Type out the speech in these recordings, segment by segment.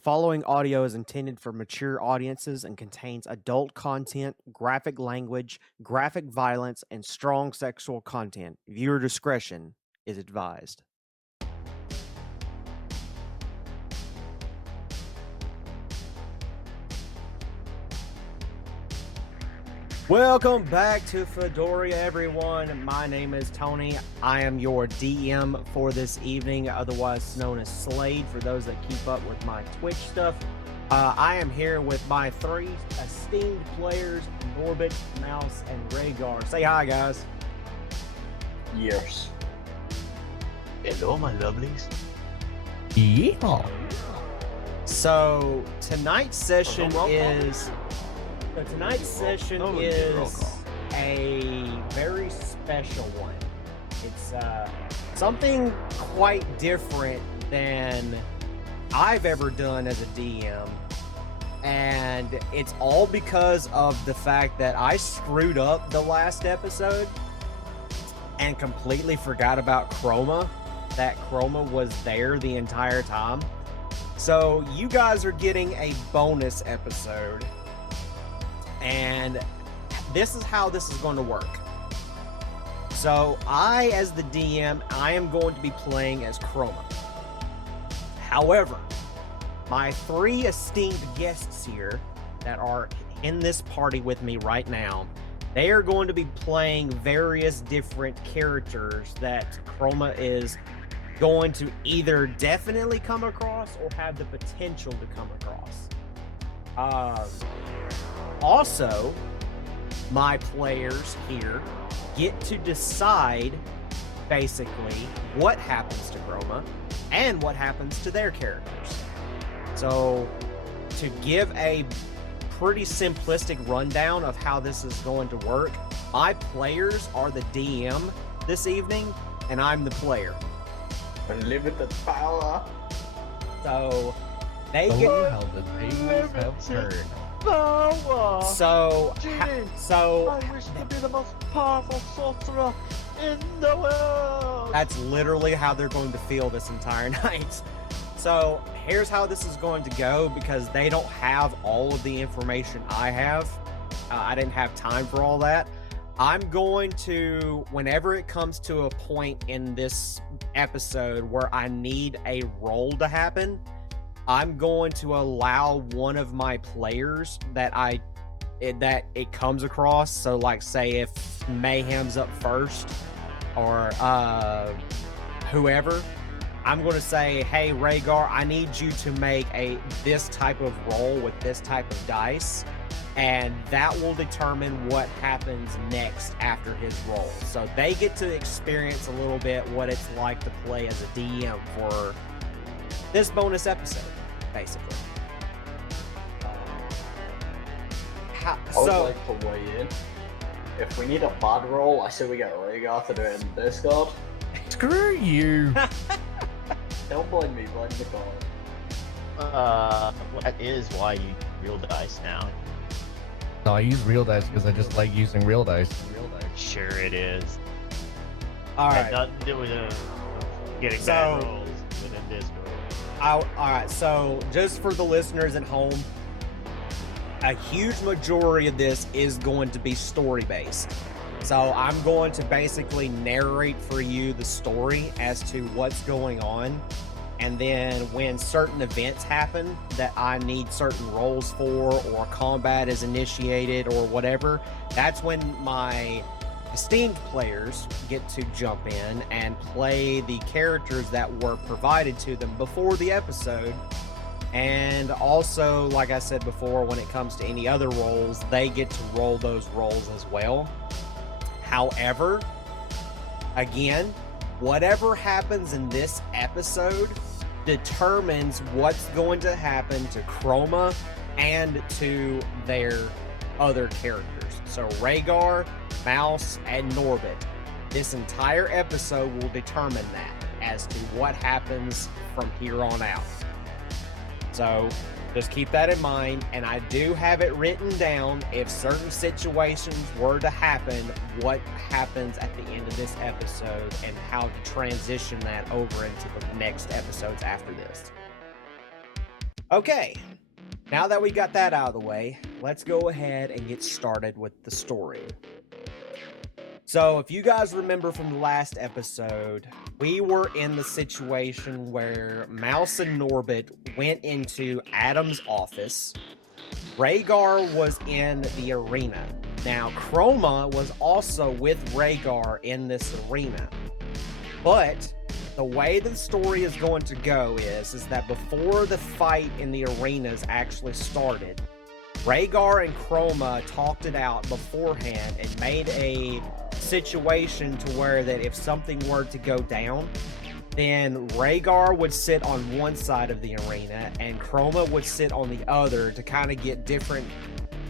The following audio is intended for mature audiences and contains adult content, graphic language, graphic violence, and strong sexual content. Viewer discretion is advised. Welcome back to Fedoria, everyone. My name is Tony. I am your DM for this evening, otherwise known as Slade, for those that keep up with my Twitch stuff. I am here with my three esteemed players, Norbit, Mouse, and Rhaegar. Say hi, guys. Yes. Hello, my lovelies. Yeah. So tonight's session is a very special one. It's something quite different than I've ever done as a DM, and it's all because of the fact that I screwed up the last episode and completely forgot about Chroma. That Chroma was there the entire time. So you guys are getting a bonus episode. And this is how this is going to work. So I, as the DM, I am going to be playing as Chroma. However, my three esteemed guests here that are in this party with me right now, they are going to be playing various different characters that Chroma is going to either definitely come across or have the potential to come across. Also, my players here get to decide basically what happens to Chroma and what happens to their characters. So, to give a pretty simplistic rundown of how this is going to work, my players are the DM this evening, and I'm the player. Unlimited power. So, they Oh, get... how the tables have turned. Power! So, I wish to be the most powerful sorcerer in the world! that's literally how they're going to feel this entire night. So here's how this is going to go, because they don't have all of the information I have. I didn't have time for all that. I'm going to, whenever it comes to a point in this episode where I need a roll to happen, I'm going to allow one of my players that it comes across. So like, say if Mayhem's up first or whoever, I'm going to say, hey Rhaegar, I need you to make this type of roll with this type of dice, and that will determine what happens next after his roll. So they get to experience a little bit what it's like to play as a DM for this bonus episode, basically. I would like to weigh in. If we need a bad roll, I say we get Rhaegar to do it in Discord. Screw you. Don't blame me, blame the god. That is why you real dice now. No, I use real dice because I just like using real dice. Sure it is. All Had right. nothing to do with getting So- bad rolls within Discord. All right, so just for the listeners at home, a huge majority of this is going to be story-based. So I'm going to basically narrate for you the story as to what's going on, and then when certain events happen that I need certain roles for, or combat is initiated or whatever, that's when my esteemed players get to jump in and play the characters that were provided to them before the episode. And also, like I said before, when it comes to any other roles, they get to roll those roles as well. However, again, whatever happens in this episode determines what's going to happen to Chroma and to their other characters. So Rhaegar, Mouse, and Norbit. This entire episode will determine that as to what happens from here on out. So just keep that in mind, and I do have it written down if certain situations were to happen, what happens at the end of this episode and how to transition that over into the next episodes after this. Okay, now that we got that out of the way, let's go ahead and get started with the story. So, if you guys remember from the last episode, we were in the situation where Mouse and Norbit went into Adam's office. Rhaegar was in the arena. Now, Chroma was also with Rhaegar in this arena. But the way the story is going to go is that before the fight in the arenas actually started, Rhaegar and Chroma talked it out beforehand and made a situation to where that if something were to go down, then Rhaegar would sit on one side of the arena and Chroma would sit on the other to kind of get different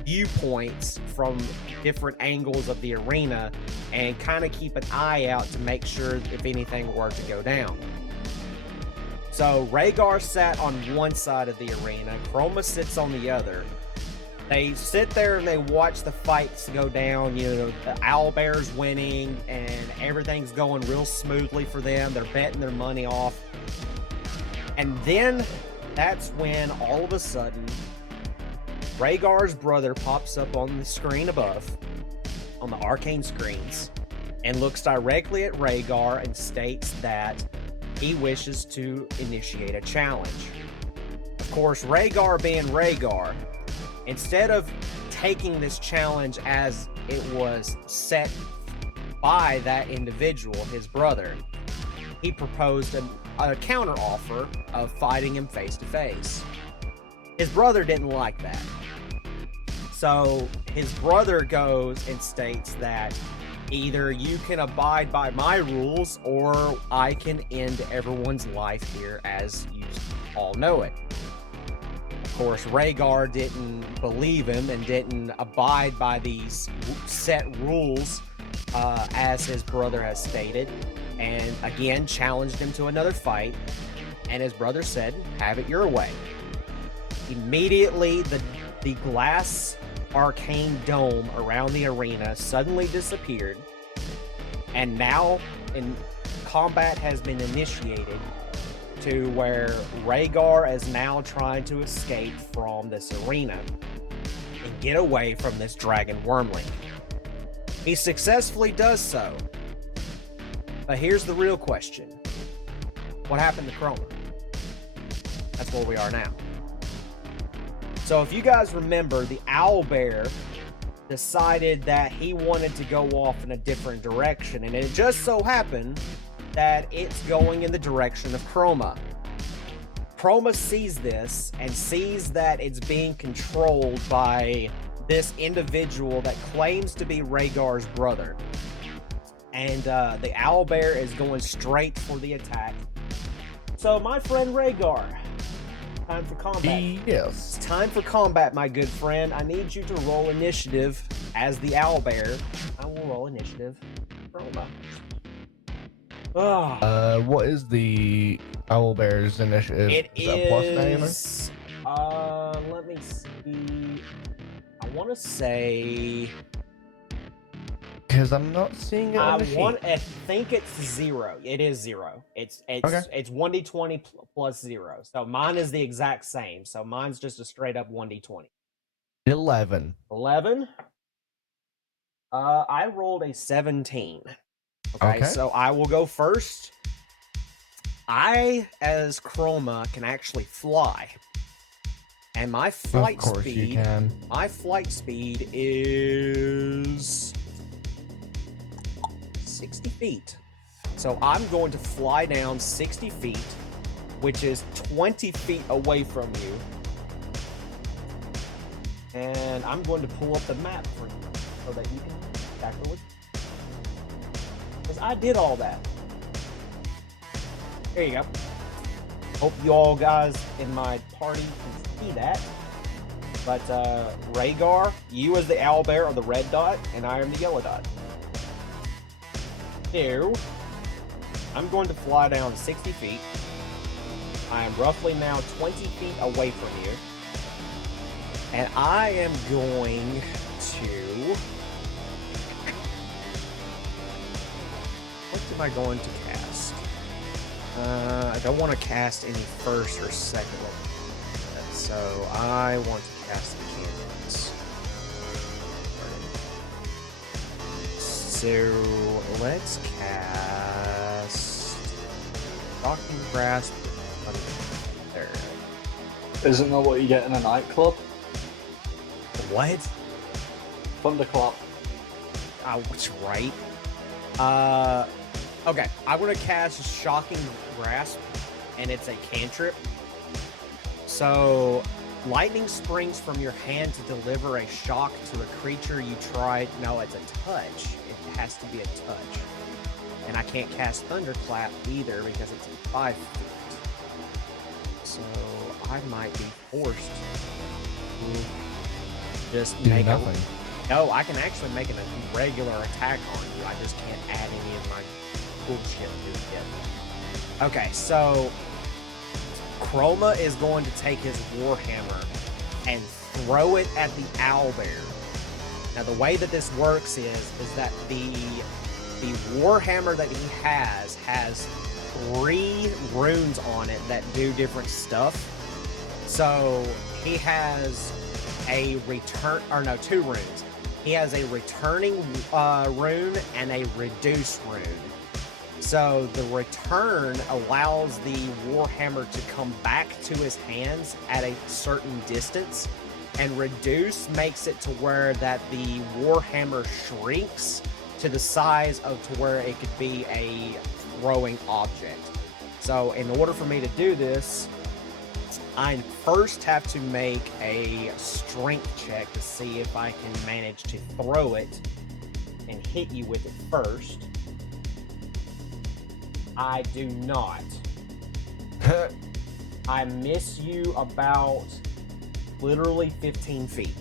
viewpoints from different angles of the arena and kind of keep an eye out to make sure if anything were to go down. So Rhaegar sat on one side of the arena, Chroma sits on the other. They sit there and they watch the fights go down. You know, the owlbear's winning and everything's going real smoothly for them. They're betting their money off. And then that's when all of a sudden Rhaegar's brother pops up on the screen above, on the arcane screens, and looks directly at Rhaegar and states that he wishes to initiate a challenge. Of course, Rhaegar being Rhaegar, instead of taking this challenge as it was set by that individual, his brother, he proposed a counter offer of fighting him face to face. His brother didn't like that. So his brother goes and states that either you can abide by my rules or I can end everyone's life here as you all know it. Of course, Rhaegar didn't believe him and didn't abide by these set rules as his brother has stated, and again challenged him to another fight, and his brother said, have it your way. Immediately, the glass arcane dome around the arena suddenly disappeared, and now combat has been initiated to where Rhaegar is now trying to escape from this arena and get away from this dragon wormling. He successfully does so. But here's the real question. What happened to Chroma? That's where we are now. So if you guys remember, the owlbear decided that he wanted to go off in a different direction, and it just so happened that it's going in the direction of Chroma. Chroma sees this and sees that it's being controlled by this individual that claims to be Rhaegar's brother. And the owlbear is going straight for the attack. So my friend Rhaegar, time for combat. Yes. It's time for combat, my good friend. I need you to roll initiative as the owlbear. I will roll initiative. Chroma. What is the owlbear's initiative? It is that plus 9? Let me see. I want to say. Because I'm not seeing it on the sheet. I think it's 0. It is 0. It's okay. It's 1d20 plus 0. So mine is the exact same. So mine's just a straight up 1d20. 11. 11. I rolled a 17. Okay, so I will go first. I, as Chroma, can actually fly. And my flight speed is 60 feet. So I'm going to fly down 60 feet, which is 20 feet away from you. And I'm going to pull up the map for you so that you can tackle it. Because I did all that. There you go. Hope you all guys in my party can see that. But Rhaegar, you as the owlbear are the red dot, and I am the yellow dot. So, I'm going to fly down 60 feet. I am roughly now 20 feet away from you. And I am going to... What am I going to cast? I don't want to cast any first or second level. Let's So I want to cast the cannons. So let's cast Shocking Grasp. There. Isn't that what you get in a nightclub? What? Thunderclap. Oh, that's right. Okay, I'm gonna cast Shocking Grasp, and it's a cantrip. So, lightning springs from your hand to deliver a shock to a creature you tried. No, it's a touch. It has to be a touch. And I can't cast Thunderclap either because it's 5 feet. So, I might be forced to just Do make nothing. No, I can actually make a regular attack on you. I just can't add any of my bullshit to it yet. Okay, so Chroma is going to take his Warhammer and throw it at the owlbear. Now, the way that this works is that the Warhammer that he has 3 runes on it that do different stuff. So he has a return, or no, 2 runes. He has a returning rune and a reduce rune. So the return allows the Warhammer to come back to his hands at a certain distance, and reduce makes it to where that the Warhammer shrinks to the size of to where it could be a throwing object. So in order for me to do this, I first have to make a strength check to see if I can manage to throw it and hit you with it first. I do not. I miss you about literally 15 feet.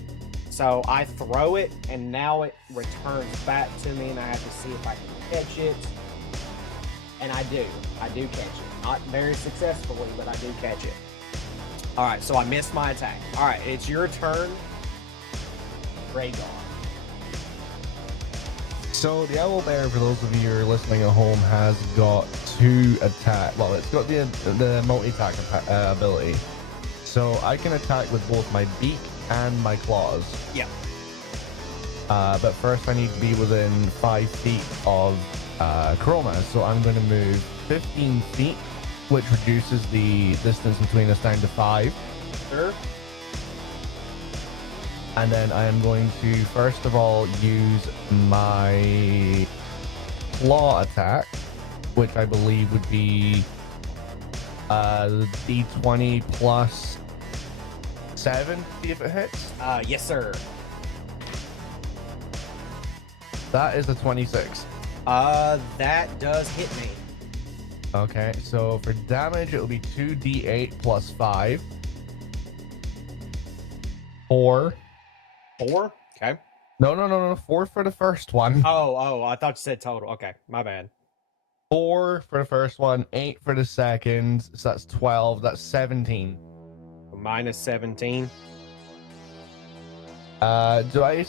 So I throw it, and now it returns back to me, and I have to see if I can catch it. And I do. I do catch it. Not very successfully, but I do catch it. Alright, so I missed my attack. Alright, it's your turn. Rhaegar. So the owlbear, for those of you who are listening at home, has got 2 attack. Well, it's got the multi-attack ability. So I can attack with both my beak and my claws. Yeah. But first I need to be within 5 feet of Chroma. So I'm going to move 15 feet, which reduces the distance between us down to 5. Sure. And then I am going to, first of all, use my claw attack, which I believe would be D20 plus 7, see if it hits. Yes, sir. That is a 26. That does hit me. Okay, so for damage, it will be 2d8 plus 5. 4. 4? Okay. No. 4 for the first one. Oh, I thought you said total. Okay, my bad. 4 for the first one, 8 for the second. So that's 12. That's 17. Minus 17. Do I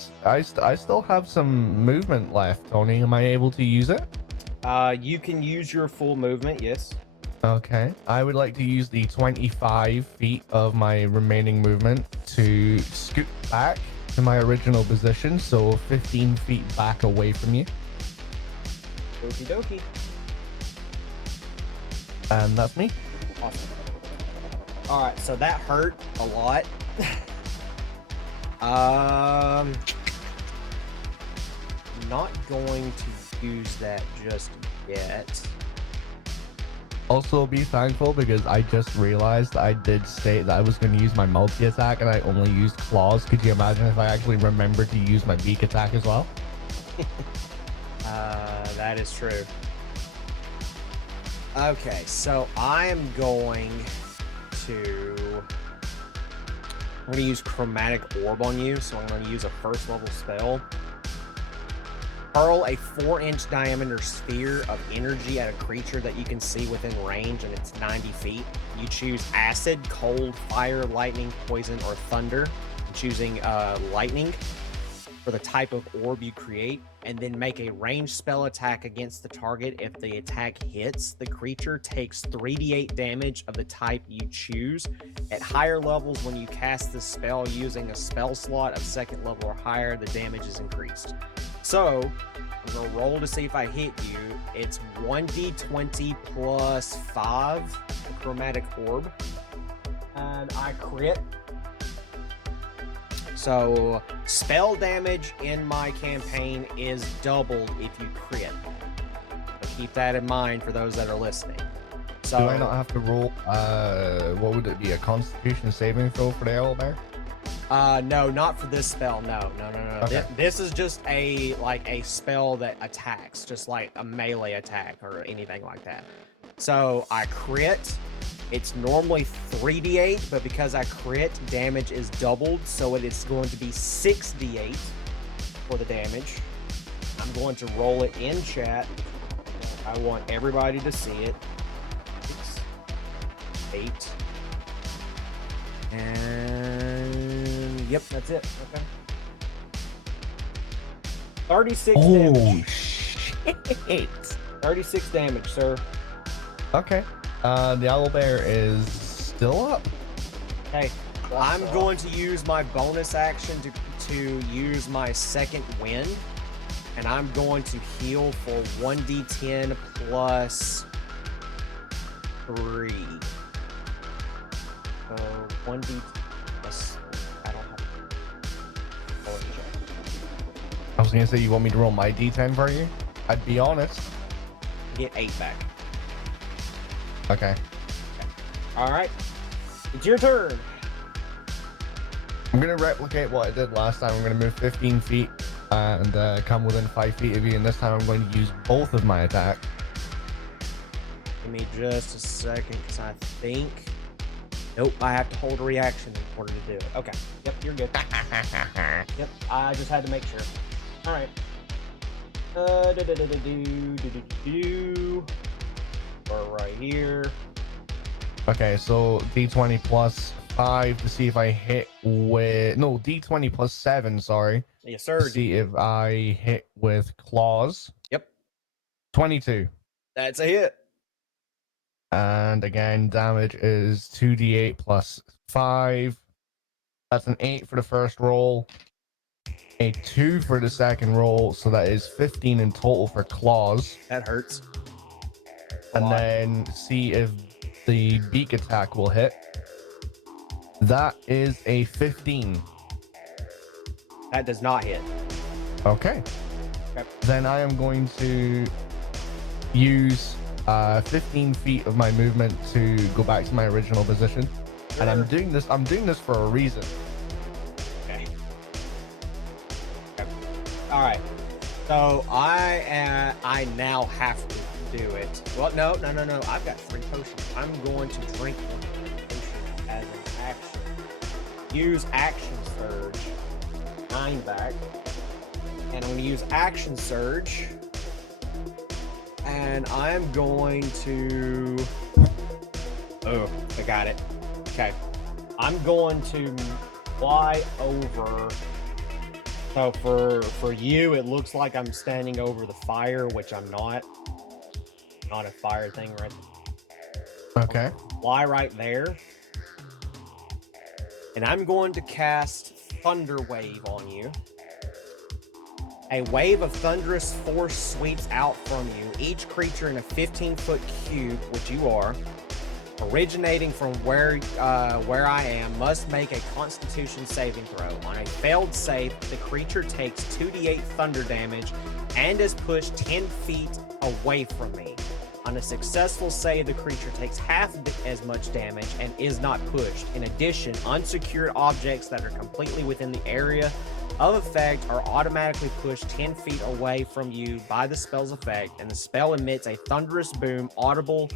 still have some movement left, Tony? Am I able to use it? You can use your full movement, yes. Okay. I would like to use the 25 feet of my remaining movement to scoot back to my original position, so 15 feet back away from you. Okie dokie. And that's me. Awesome. Alright, so that hurt a lot. Not going to use that just yet. Also, be thankful because I just realized I did state that I was going to use my multi-attack and I only used claws. Could you imagine if I actually remembered to use my beak attack as well? That is true. Okay, so I am going to use Chromatic Orb on you, so I'm going to use a first level spell. Hurl a 4-inch diameter sphere of energy at a creature that you can see within range, and it's 90 feet. You choose acid, cold, fire, lightning, poison, or thunder. I'm choosing lightning. for the type of orb you create, and then make a ranged spell attack against the target. If the attack hits, the creature takes 3d8 damage of the type you choose. At higher levels, when you cast this spell using a spell slot of 2nd level or higher, the damage is increased. So, I'm going to roll to see if I hit you. It's 1d20 plus 5, the chromatic orb. And I crit. So, spell damage in my campaign is doubled if you crit. So keep that in mind for those that are listening. So, do I not have to roll, what would it be, a constitution saving throw for the owlbear? No, not for this spell. No. Okay. This is just a spell that attacks, just like a melee attack or anything like that. So I crit. It's normally 3d8, but because I crit, damage is doubled, so it is going to be 6d8 for the damage. I'm going to roll it in chat. I want everybody to see it. 6, 8, and yep, that's it. Okay. 36 damage. Shit. 36 damage, sir. Okay. The owlbear is still up. Okay, I'm going to use my bonus action to use my second wind, and I'm going to heal for 1d10 plus 3. So 1d plus, I don't have I was gonna say, you want me to roll my d10 for you? I'd be honest. get 8 back. Okay. All right, it's your turn. I'm gonna replicate what I did last time. I'm gonna move 15 feet and come within 5 feet of you, and this time I'm going to use both of my attack. Give me just a second, because I think... Nope, I have to hold a reaction in order to do it. Okay, yep, you're good. Yep, I just had to make sure. All right. We're right here. Okay, so d20 plus 5 to see if I hit with... No, d20 plus 7, sorry. Yes, sir. To see if I hit with claws. Yep. 22. That's a hit. And again, damage is 2d8 plus 5. That's an 8 for the first roll. A 2 for the second roll. So that is 15 in total for claws. That hurts. And then see if the beak attack will hit. That is a 15. That does not hit. Okay. Okay. Then I am going to use 15 feet of my movement to go back to my original position. Sure. And I'm doing this for a reason. Okay. All right. So I now have to do it. Well, no. I've got 3 potions. I'm going to drink 1 potion as an action. Use action surge. 9 back. And I'm going to use action surge. And I'm going to... Oh, I got it. Okay. I'm going to fly over... So for you, it looks like I'm standing over the fire, which I'm not. Not a fire thing right there. Okay. Fly right there. And I'm going to cast Thunder Wave on you. A wave of thunderous force sweeps out from you. Each creature in a 15-foot cube, which you are, originating from where I am, must make a Constitution saving throw. On a failed save, the creature takes 2d8 thunder damage and is pushed 10 feet away from me. On a successful save, the creature takes half as much damage and is not pushed. In addition, unsecured objects that are completely within the area of effect are automatically pushed 10 feet away from you by the spell's effect, and the spell emits a thunderous boom audible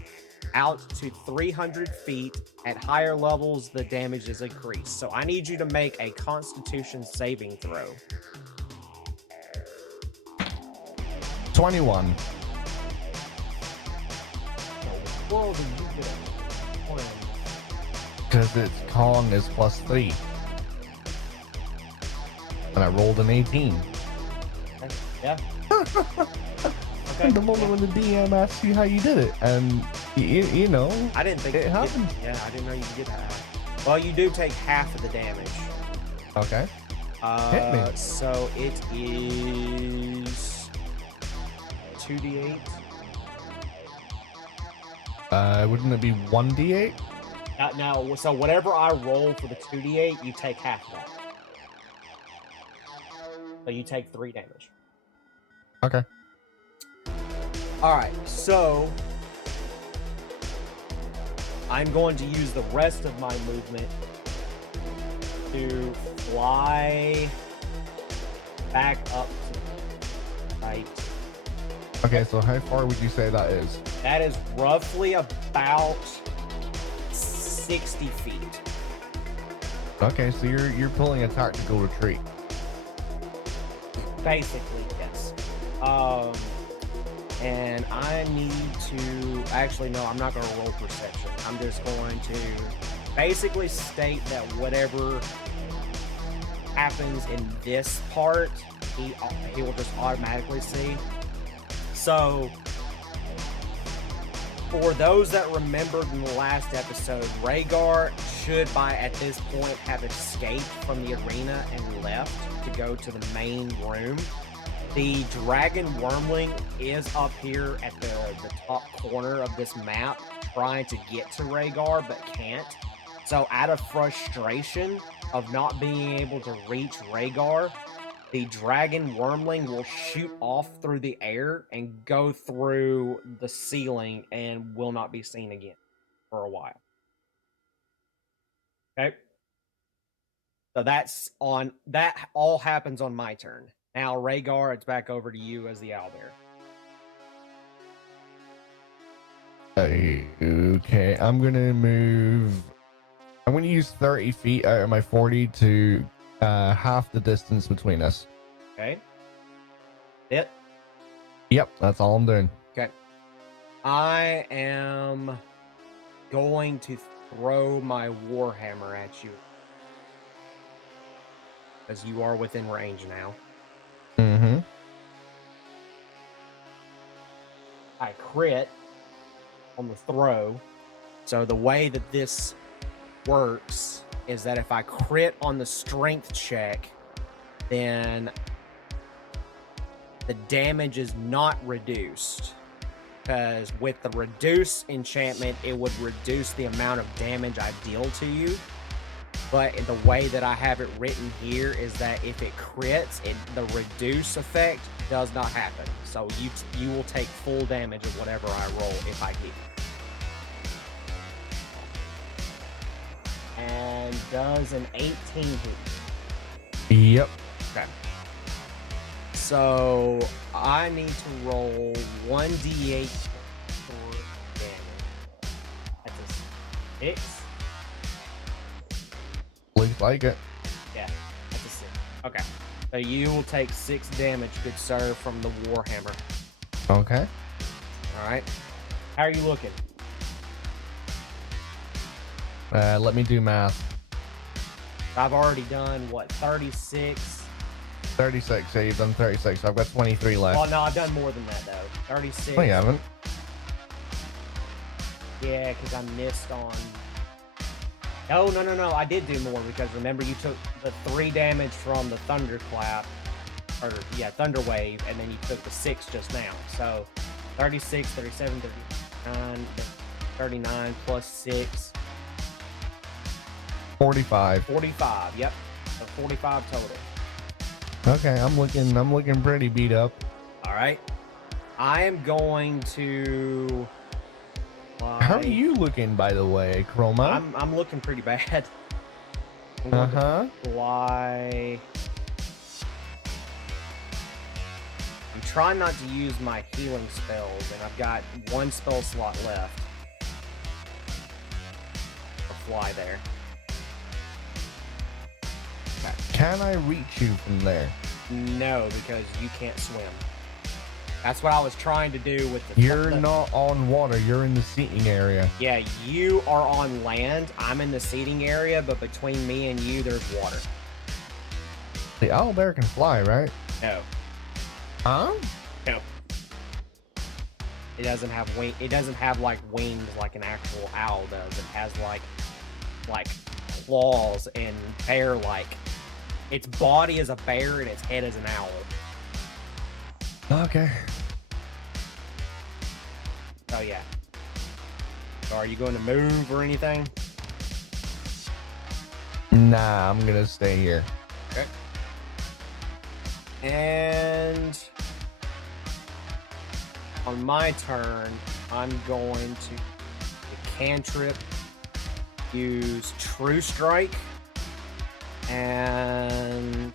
out to 300 feet. At higher levels, the damage is increased. So I need you to make a Constitution saving throw. 21. Whoa, did you get a 20? Because its con is plus 3. And I rolled an 18. Yeah. Okay. The moment when the DM asks you how you did it, and you know, I didn't think it happened. Yeah, I didn't know you could get that. Well, you do take half of the damage. Okay. Hit me. So it is 2d8. Wouldn't it be 1d8? No, so whatever I roll for the 2d8, you take half of that. So you take 3 damage. Okay. Alright, so I'm going to use the rest of my movement to fly back up to the right. Okay, so how far would you say that is? That is roughly about 60 feet. Okay, so you're pulling a tactical retreat. Basically, yes. And I need to... Actually, no, I'm not going to roll perception. I'm just going to basically state that whatever happens in this part, he will just automatically see. So, for those that remembered in the last episode, Rhaegar should, at this point, have escaped from the arena and left to go to the main room. The dragon wormling is up here at the top corner of this map, trying to get to Rhaegar, but can't. So out of frustration of not being able to reach Rhaegar, the dragon wormling will shoot off through the air and go through the ceiling and will not be seen again for a while. Okay? So that all happens on my turn. Now, Rhaegar, it's back over to you as the owlbear. Okay, I'm gonna use 30 feet out of my 40 to half the distance between us. Okay. It. Yep, that's all I'm doing. Okay. I am going to throw my warhammer at you, as you are within range now. Mm-hmm. I crit on the throw. So the way that this works is that if I crit on the strength check, then the damage is not reduced. Because with the reduce enchantment, it would reduce the amount of damage I deal to you. But the way that I have it written here is that if it crits, the reduce effect does not happen. So you will take full damage of whatever I roll if I hit. And does an 18 hit? Yep. Okay. So I need to roll 1d8 for damage. That's a 6. Looks like it. Yeah, that's a 6. Okay. So you will take 6 damage, good sir, from the warhammer. Okay. Alright. How are you looking? Let me do math. I've already done, what, 36? 36, so you've done 36. I've got 23 left. Well, no, I've done more than that, though. 36. No, you haven't. Yeah, because I missed on... No. I did do more, because remember you took the 3 damage from the thunderclap, or, yeah, thunder wave, and then you took the 6 just now. So, 36, 37, 39, 39 plus 6. 45. 45, yep. So 45 total. Okay, I'm looking pretty beat up. All right. I am going to... How are you looking, by the way, Chroma? I'm looking pretty bad. Uh-huh. Fly... I'm trying not to use my healing spells, and I've got 1 spell slot left. A fly there. Okay. Can I reach you from there? No, because you can't swim. That's what I was trying to do with the... You're not on water. You're in the seating area. Yeah, you are on land. I'm in the seating area, but between me and you, there's water. The owlbear can fly, right? No. Huh? No. It doesn't have wing. It doesn't have like wings like an actual owl does. It has like claws and bear-like. Its body is a bear and its head is an owl. Okay. Oh yeah. So are you going to move or anything? Nah, I'm gonna stay here. Okay. And on my turn, I'm going to cantrip, use True Strike, and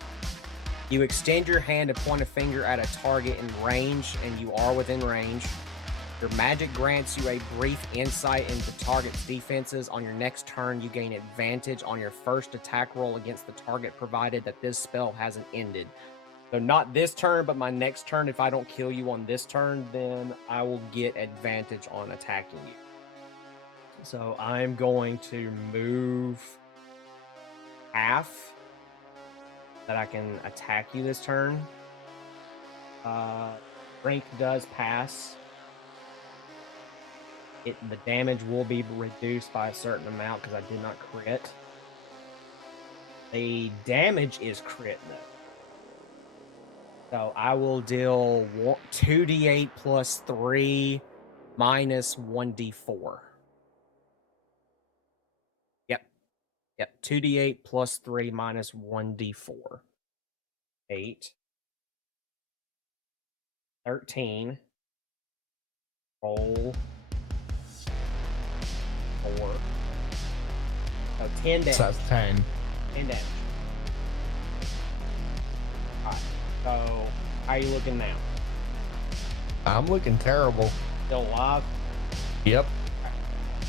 you extend your hand to point a finger at a target in range, and you are within range. Your magic grants you a brief insight into the target's defenses. On your next turn, you gain advantage on your first attack roll against the target, provided that this spell hasn't ended. So not this turn, but my next turn. If I don't kill you on this turn, then I will get advantage on attacking you. So I'm going to move half that I can attack you this turn. Strength does pass. The damage will be reduced by a certain amount because I did not crit. The damage is crit though. So I will deal 2d8 plus 3 minus 1d4. Yep. 2d8 plus 3 minus 1d4. 8. 13. Roll. 4. So 10 damage. So that's 10. 10 damage. Alright. So, how are you looking now? I'm looking terrible. Still alive? Yep.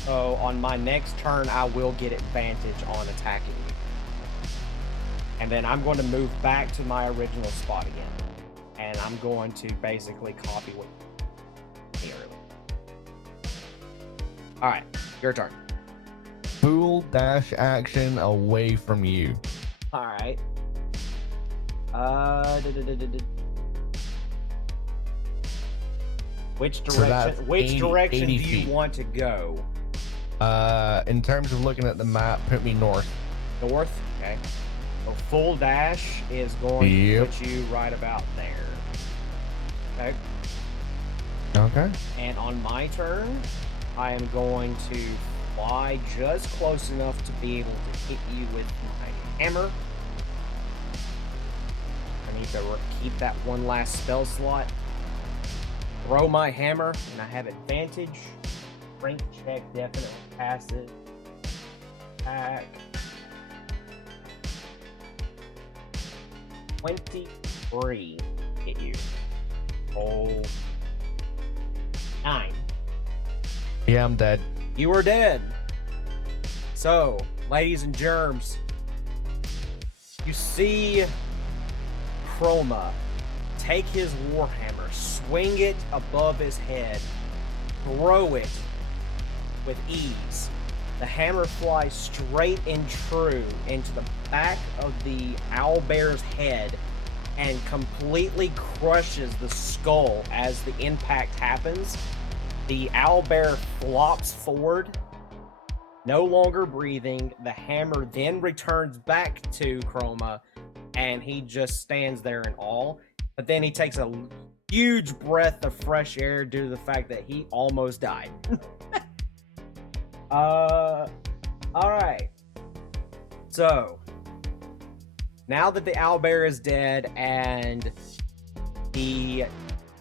So, on my next turn, I will get advantage on attacking you. And then I'm going to move back to my original spot again. And I'm going to basically copy what you did earlier. Alright, your turn. Full dash action away from you. Alright. Which So that's direction? Which 80 direction do 80 you feet. want to go? In terms of looking at the map, put me north. North. Okay. So full dash is going Yep. to put you right about there. Okay. Okay. And on my turn, I am going to fly just close enough to be able to hit you with my hammer. I need to keep that one last spell slot. Throw my hammer, and I have advantage. Strength check definitely passes. Attack. 23 hit you. Roll 9. Yeah, I'm dead. You are dead. So, ladies and germs, you see Chroma take his warhammer, swing it above his head, throw it with ease. The hammer flies straight and true into the back of the owlbear's head and completely crushes the skull as the impact happens. The owlbear flops forward, no longer breathing. The hammer then returns back to Chroma, and he just stands there in awe. But then he takes a huge breath of fresh air due to the fact that he almost died. Alright. So, now that the owlbear is dead and the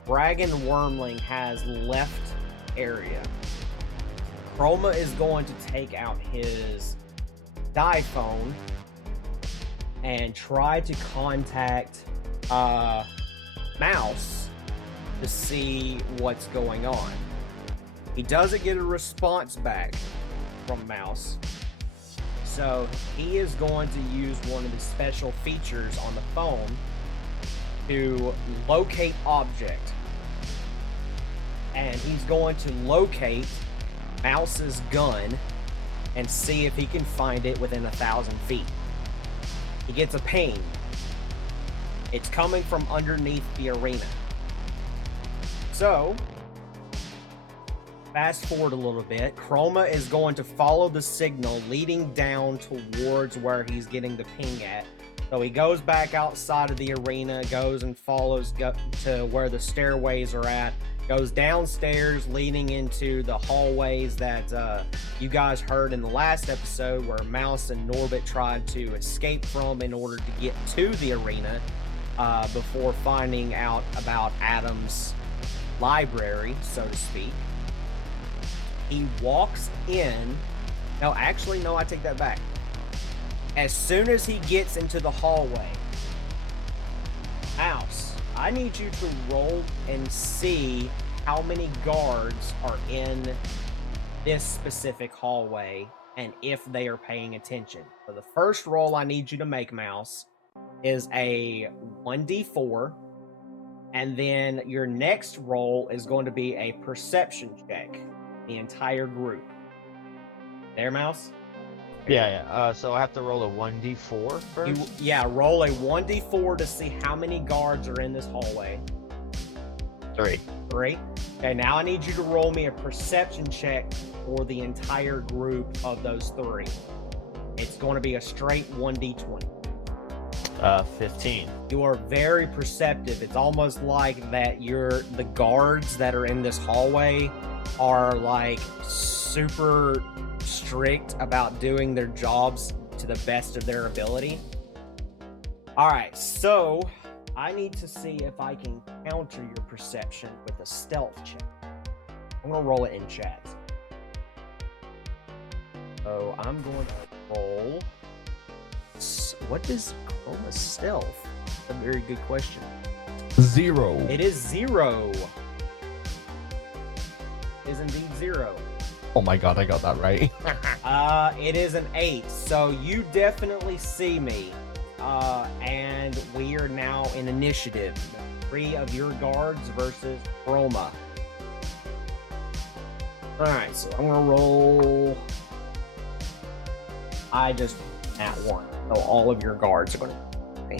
dragon wormling has left area, Chroma is going to take out his diphone and try to contact Mouse to see what's going on. He doesn't get a response back from Mouse, so he is going to use one of the special features on the phone to locate object, and he's going to locate Mouse's gun and see if he can find it within 1,000 feet. He gets a ping, It's coming from underneath the arena. So, fast forward a little bit. Chroma is going to follow the signal leading down towards where he's getting the ping at. So he goes back outside of the arena, goes and follows to where the stairways are at, goes downstairs leading into the hallways that you guys heard in the last episode where Mouse and Norbit tried to escape from in order to get to the arena before finding out about Adam's library, so to speak. He walks in. No, actually, no, I take that back. As soon as he gets into the hallway, Mouse, I need you to roll and see how many guards are in this specific hallway and if they are paying attention. So the first roll I need you to make, Mouse, is a 1d4, and then your next roll is going to be a perception check, the entire group. There, Mouse? Yeah. So I have to roll a 1d4 first? Roll a 1d4 to see how many guards are in this hallway. 3. 3. Okay, now I need you to roll me a perception check for the entire group of those 3. It's going to be a straight 1d20. 15. You are very perceptive. It's almost like that the guards that are in this hallway are like super strict about doing their jobs to the best of their ability. All right, so I need to see if I can counter your perception with a stealth check. I'm gonna roll it in chat. So I'm going to roll. What is Chroma's stealth? That's a very good question. 0. It is 0. It is indeed 0. Oh my god, I got that right. It is an 8. So you definitely see me. And we are now in initiative. 3 of your guards versus Chroma. Alright, so I'm gonna roll. I just at 1. So all of your guards are gonna. Okay.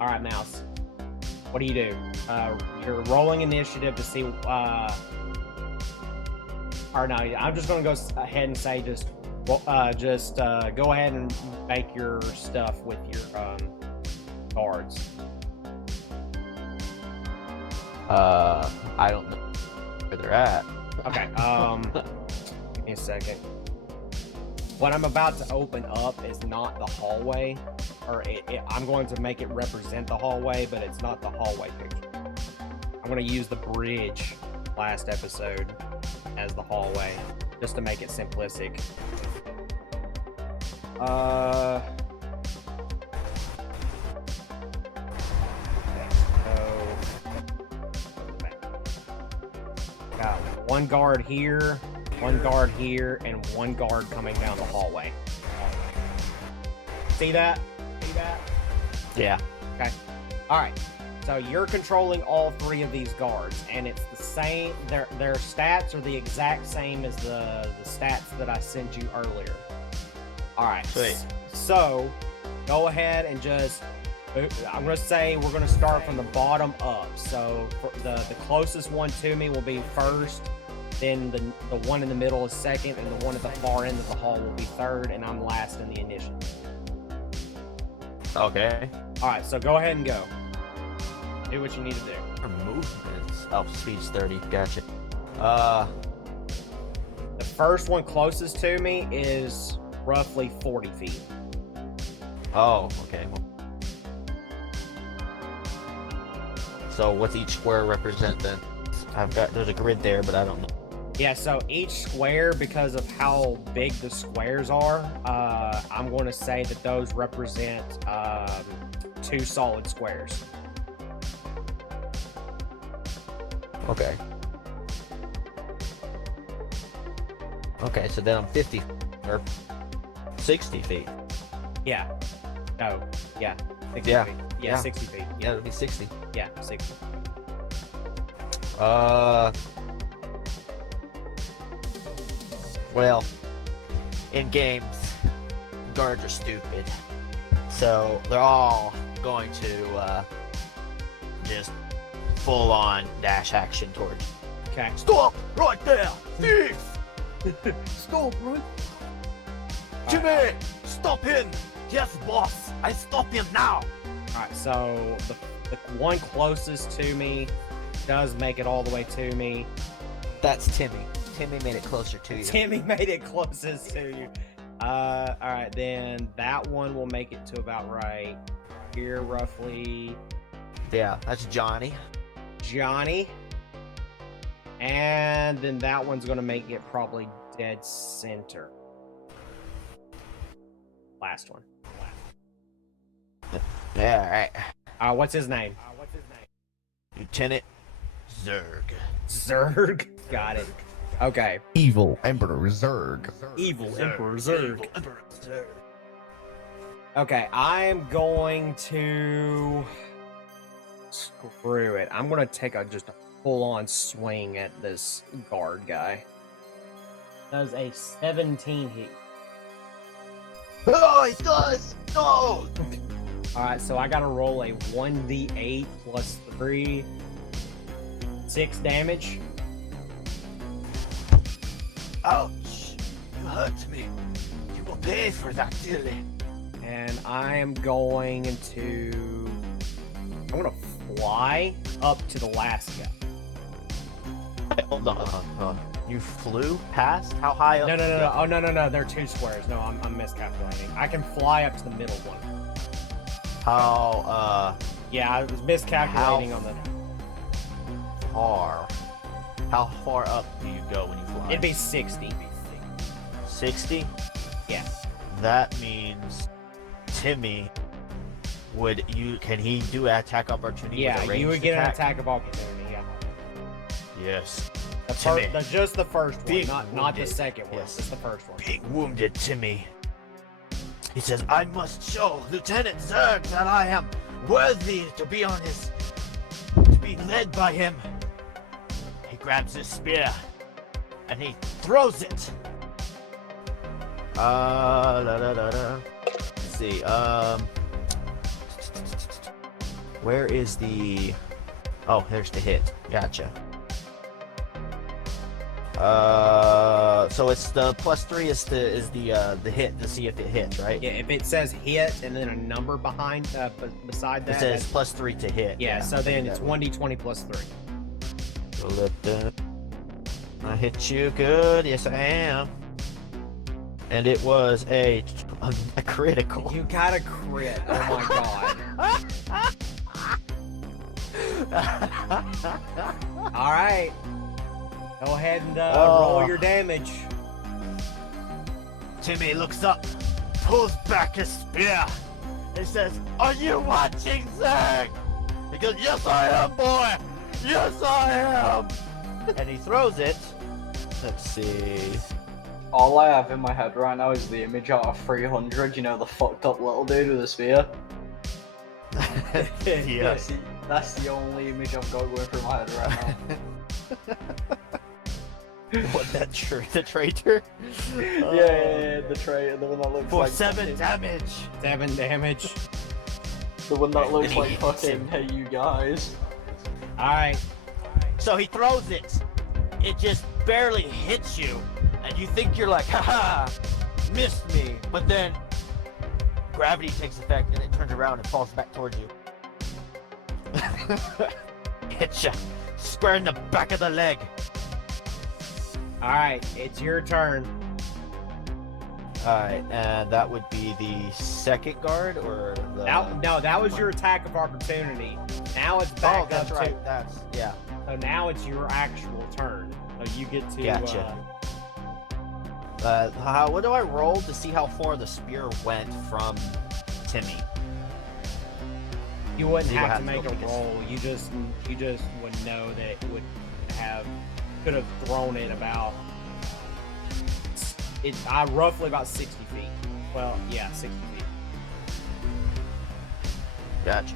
Alright, Mouse. What do you do? You're rolling initiative to see. Or no, I'm just gonna go ahead and say just go ahead and make your stuff with your guards. I don't know where they're at. Okay. Give me a second. What I'm about to open up is not the hallway, or I'm going to make it represent the hallway, but it's not the hallway picture. I'm going to use the bridge last episode as the hallway, just to make it simplistic. Okay, so got 1 guard here, 1 guard here, and 1 guard coming down the hallway. See that? See that? Yeah. Okay. All right. So you're controlling all 3 of these guards, and it's the same. Their stats are the exact same as the stats that I sent you earlier. All right. Sweet. So go ahead and just. I'm going to say we're going to start from the bottom up. So for the closest one to me will be first. Then the one in the middle is second, and the one at the far end of the hall will be third, and I'm last in the initiative. Okay. All right. So go ahead and go. Do what you need to do. Movements. Oh, speed's 30. Gotcha. The first one closest to me is roughly 40 feet. Oh, okay. So what's each square represent then? There's a grid there, but I don't know. Yeah, so each square, because of how big the squares are, I'm going to say that those represent 2 solid squares. Okay. Okay, so then I'm 50 or 60 feet. Yeah. No. Yeah. 60 Yeah. feet. Yeah. 60 feet. Yeah, it'll be 60. Yeah, 60. Well, in games, guards are stupid. So they're all going to just full on dash action towards you. Okay. Stop right there, thief! Stop, right? Jimmy, stop him! Yes, boss, I stop him now. All right. So the one closest to me does make it all the way to me. That's Timmy. Timmy made it closer to you. Timmy made it closest to you. All right, then that one will make it to about right here, roughly. Yeah, that's Johnny. Johnny. And then that one's going to make it probably dead center. Last one. Yeah, all right. What's his name? Lieutenant Zerg. Zerg. Got it. Okay. Evil Emperor Zerg. Evil Emperor Zerg. Okay, I am going to screw it. I'm going to take just a full-on swing at this guard guy. That was a 17 hit. Oh, he does! No! Alright, so I gotta roll a 1d8 plus 3. 6 damage. Ouch! You hurt me. You will pay for that dearly. And I am going to... I'm gonna fly up to the last guy. Hold on. You flew past? How high up? No. Oh, no. They're 2 squares. No, I'm miscalculating. I can fly up to the middle one. How, Yeah, I was miscalculating on the... How far up do you go when you fly? It'd be 60. 60? Yeah. That means Timmy can he do an attack opportunity? Yeah, with a you would ranged get an attack of opportunity, yeah. Yes. Just the first one, Big not the wounded. second one. Yes. Just the first one. Big wounded Timmy. He says, I must show Lieutenant Zerg that I am worthy to be led by him. He grabs his spear and he throws it. Let's see, where is the... Oh, there's the hit. Gotcha. So it's the +3 is the hit to see if it hits, right? Yeah, if it says hit and then a number behind beside that, It says +3 to hit. yeah. So then it's 1d20 plus 3. I hit you good. Yes, I am. And it was a critical. You got a crit. Oh my god. All right. Go ahead and roll your damage. Timmy looks up, pulls back his spear, and says, "Are you watching, Zerg?" He goes, "Yes, I am, boy. Yes, I am." And he throws it. Let's see. All I have in my head right now is the image out of 300, you know, the fucked up little dude with a spear. Yes. That's the only image I've got going through my head right now. What, the traitor? Yeah, the traitor, the one that looks For like 7 fucking- damage. 7 damage. The one that looks And he like hits fucking, him. hey you guys. All right. So he throws it. It just barely hits you, and you think you're like, haha, missed me. But then gravity takes effect, and it turns around and falls back towards you. Hits you square in the back of the leg. All right. It's your turn. Alright, and that would be the second guard, or the... That was your attack of opportunity. Now it's back Oh, that's up right. to. That's, yeah. So now it's your actual turn. So you get to. Gotcha. What do I roll to see how far the spear went from Timmy? You wouldn't You would have to have to make go a make a- roll. You just would know that it could have thrown it about. Roughly about 60 feet. Well, yeah, 60 feet. Gotcha.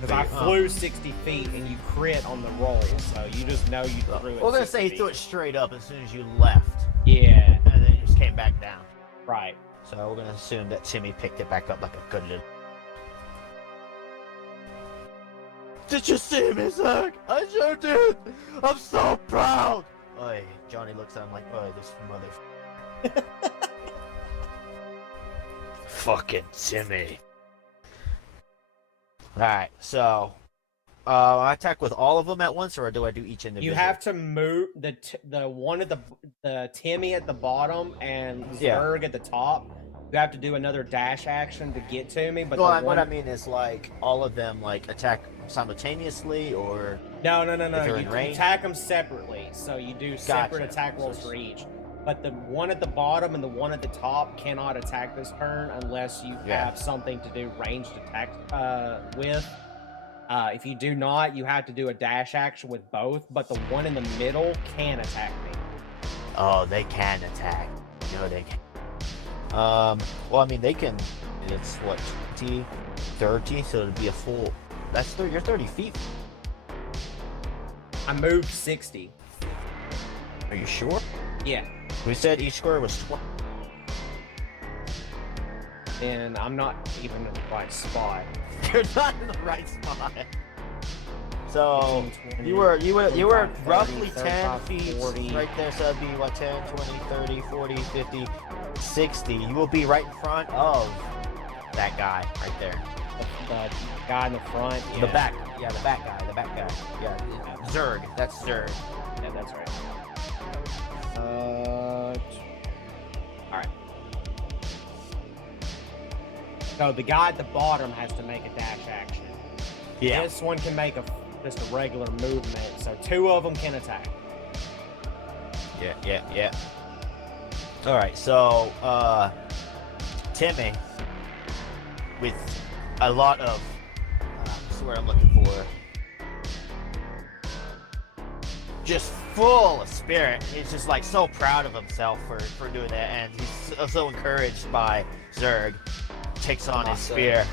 Because I flew 60 feet and you crit on the roll, so you just know you threw it. We're gonna 60 say he feet. threw it straight up as soon as you left, Yeah, and then it just came back down. right. So we're gonna assume that Timmy picked it back up like a good little. Did you see me, Zerg? I sure did. I'm so proud. Oi, Johnny looks at him like, oi, this mother. Fucking Timmy. Alright, so I attack with all of them at once, or do I do each individual? You have to move the one at the Timmy at the bottom and Zerg at the top. You have to do another dash action to get to me. But well, what I mean is like all of them like attack simultaneously, or no. You range? attack them separately. So you do separate attack rolls for each. But the one at the bottom and the one at the top cannot attack this turn unless you have something to do ranged attack with. If you do not, you have to do a dash action with both, but the one in the middle can attack me. Oh, they can attack. No, they can. Well, I mean, they can. It's what, 20, 30, so it'd be a full. That's you're 30 feet. I moved 60. Are you sure? Yeah. We said each square was 20. And I'm not even in the right spot. You're not in the right spot. So 20, you were 30, roughly 10 35, feet 40. right there, so that'd be what, 10, 20, 30, 40, 50, 60. You will be right in front of that guy right there. The guy in the front. Yeah. The back guy. Yeah, Zerg. That's Zerg. Yeah, that's right. Alright. So the guy at the bottom has to make a dash action. Yeah. This one can make just a regular movement, so two of them can attack. Yeah. Alright, so, Timmy, with a lot of, that's what I'm looking for, just full of spirit. He's just like so proud of himself for doing that, and he's so encouraged by Zerg. Takes on his spear,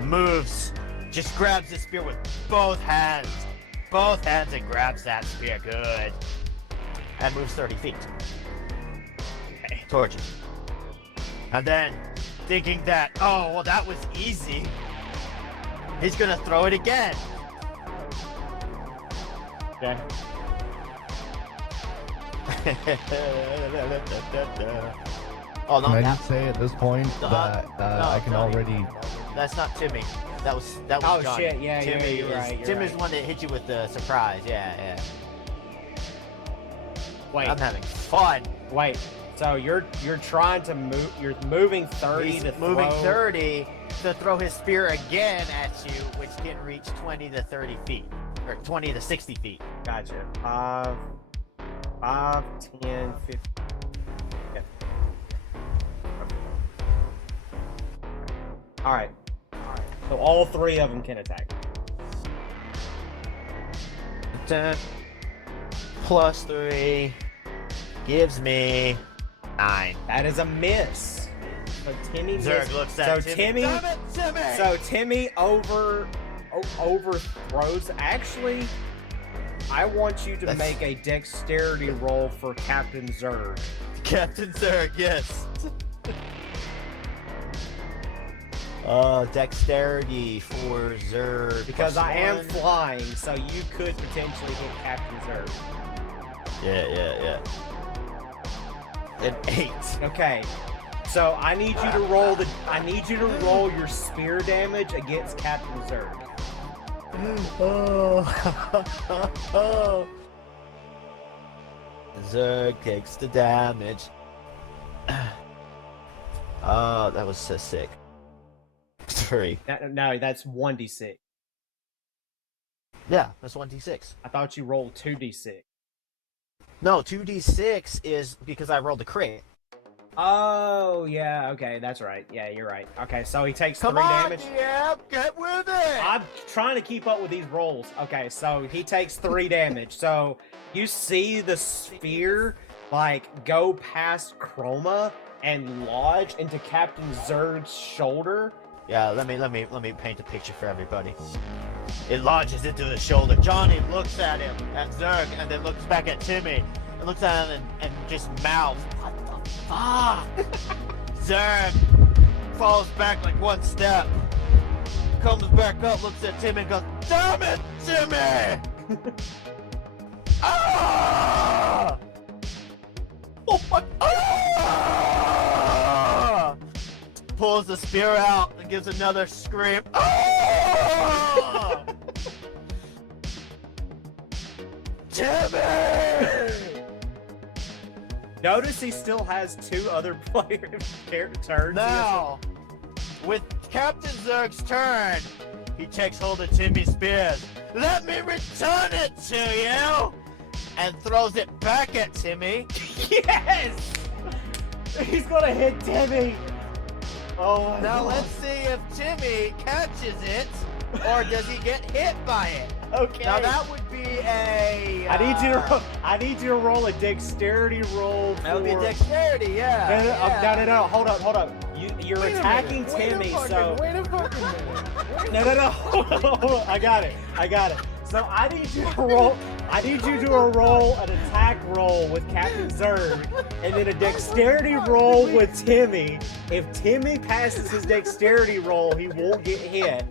moves, just grabs his spear with both hands, and grabs that spear good, and moves 30 feet. Okay, towards you. And then, thinking that, oh, well, that was easy, he's gonna throw it again. Okay. Oh, no, Can I just say at this point that I can Johnny. already... That's not Timmy. That was Oh Johnny. shit, yeah, Timmy you're right. Timmy's the one that hit you with the surprise. Yeah. Wait, I'm having fun. wait. So you're trying to move. You're moving 30 He's to moving throw. 30 to throw his spear again at you, which can reach 20 to 30 feet, or 20 to 60 feet. Gotcha. 5, 10, 15. Yeah. All right. So all three of them can attack. 10 plus 3 gives me 9. That is a miss. So Timmy Zerg missed. looks at Timmy. Damn it, Timmy! So Timmy overthrows. Actually, I want you to make a dexterity roll for Captain Zerg. Captain Zerg, yes. Dexterity for Zerg. Because I am +1. flying, so you could potentially hit Captain Zerg. Yeah. An 8. Okay. So I need you to roll your spear damage against Captain Zerg. Oh. Zerg takes the damage. Oh, that was so sick. 3. No, that's 1d6. Yeah, that's 1d6. I thought you rolled 2d6. No, 2d6 is because I rolled a crit. Oh, yeah, okay, that's right. Yeah, you're right. Okay, so he takes 3 Come on, damage. yeah, get with it! I'm trying to keep up with these rolls. Okay, so he takes 3 damage. So you see the sphere like go past Chroma and lodge into Captain Zerg's shoulder. Yeah, let me paint a picture for everybody. It lodges into his shoulder. Johnny looks at him, at Zerg, and then looks back at Timmy, and looks at him and just mouths, "What the fuck?" Zerg falls back like 1 step, comes back up, looks at Timmy, and goes, "Damn it, Timmy!" Ah! Oh my! Ah! Pulls the spear out and gives another scream. Ah! Timmy! Notice he still has 2 other player turns. Now, with Captain Zerg's turn, he takes hold of Timmy's spears. "Let me return it to you!" And throws it back at Timmy. Yes! He's gonna hit Timmy! Oh my Now God. let's see if Timmy catches it, or does he get hit by it? Okay. Now that would be a... I need you to roll a dexterity roll for... That would be dexterity, yeah. No, hold up. You're attacking Timmy, so... Wait a fucking minute. No. Hold on. I got it. So I need you to roll an attack roll with Captain Zerg, and then a dexterity roll with Timmy. If Timmy passes his dexterity roll, he won't get hit.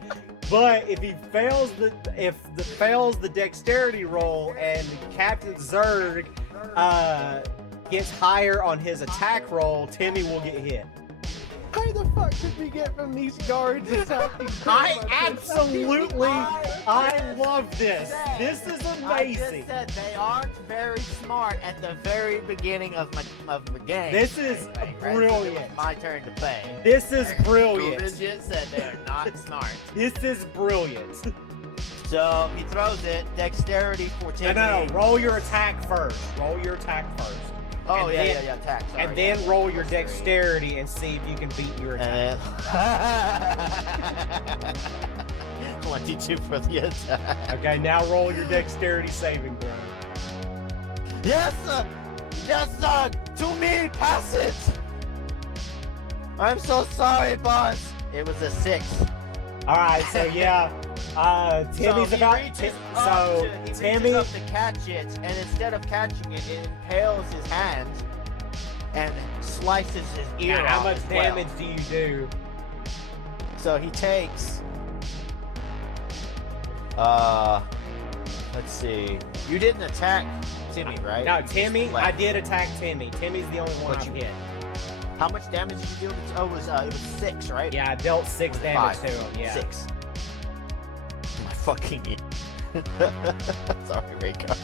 But if he fails the dexterity roll and Captain Zerg gets higher on his attack roll, Timmy will get hit. How the fuck did we get from these guards attacking? I love this. This is I just amazing. said they aren't very smart at the very beginning of the game. This is Right? So it brilliant. was my turn to play. This is brilliant. Ruben just said they're not smart. This is brilliant. So he throws it. Dexterity for Timmy. No. Roll your attack first. Oh, and yeah, then- yeah, attack. Sorry, And then yeah. roll your dexterity and see if you can beat your attack. And 22 for the attack. Okay, now roll your dexterity saving throw. Yes, sir! Yes, sir! To me, pass it! I'm so sorry, boss. It was a 6. All right, so yeah, Timmy's so about. he reaches Timmy. up to catch it, and instead of catching it, it impales his hand and slices his ear Now, off. how much as well. damage do you do? So he takes. Let's see. You didn't attack Timmy, right? No, Timmy. Left. I did attack Timmy. Timmy's the only one But I've you- hit. How much damage did you do? Oh, it was 6, right? Yeah, I dealt 6 Was it damage 5? to him. Yeah. 6. My fucking sorry, Raycar.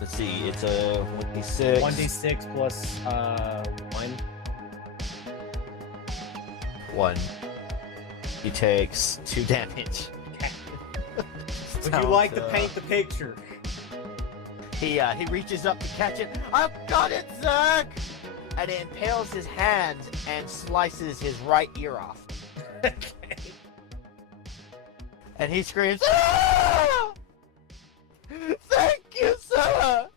Let's see. It's a 1d6. 1d6 plus 1. 1. He takes 2 damage. Would you like to paint the picture? He reaches up to catch it. I've got it, Zerg! And it impales his hand and slices his right ear off. Okay. And he screams, "Ah! Thank you, sir!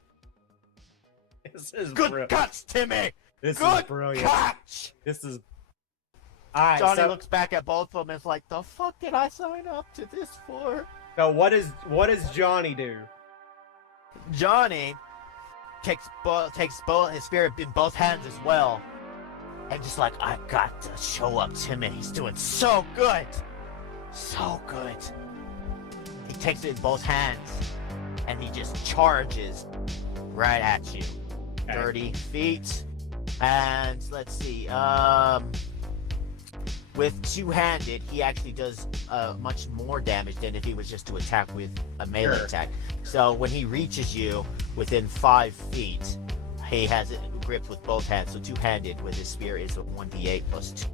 This is Good brilliant. catch, Timmy! This is Good brilliant. catch!" This is. Alright, Johnny so, looks back at both of them and is like, "The fuck did I sign up to this for?" so what does Johnny do? Johnny takes his spirit in both hands as well, and just like, "I got to show up Timmy. He's doing so good, so good." He takes it in both hands, and he just charges right at you. Okay. 30 feet, and let's see. With two-handed, he actually does much more damage than if he was just to attack with a melee Sure. attack. So when he reaches you within 5 feet, he has it gripped with both hands. So two-handed with his spear is a 1d8 plus 2,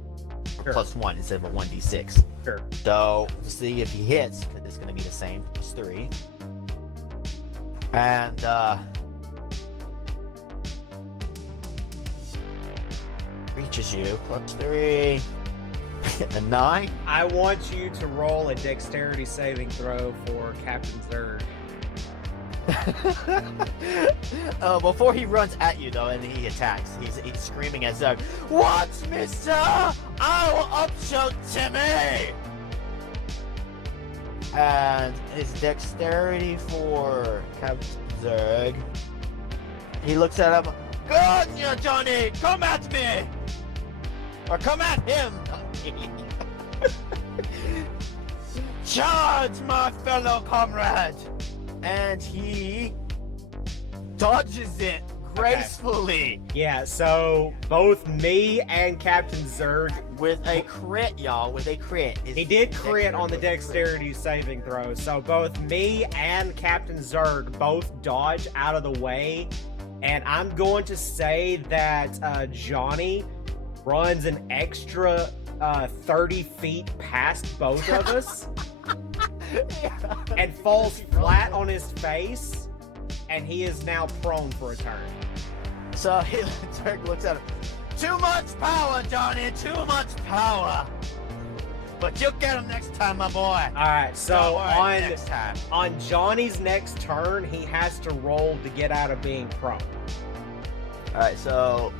Sure. plus 1 instead of a 1d6. Sure. So we'll see if he hits, because it's going to be the same, plus 3. And reaches you, plus 3. A 9. I want you to roll a dexterity saving throw for Captain Zerg. Before he runs at you though, and he attacks, he's screaming at Zug, "Watch me, sir! I will upshoot Timmy!" And his dexterity for Captain Zerg. He looks at him. "Good, yeah, Johnny! Come at me! Or come at him!" Charge, my fellow comrade! And he dodges it gracefully Yeah, so both me and Captain Zerg, with a crit, y'all. With a crit. he did crit on the dexterity saving throw. So both me and Captain Zerg both dodge out of the way. And I'm going to say that Johnny runs an extra 30 feet past both of us and falls flat on his face. And he is now prone for a turn. So Zerg looks at him. Too much power, Johnny. Too much power. But you'll get him next time, my boy. All right, so next time. on Johnny's next turn, he has to roll to get out of being prone. All right, so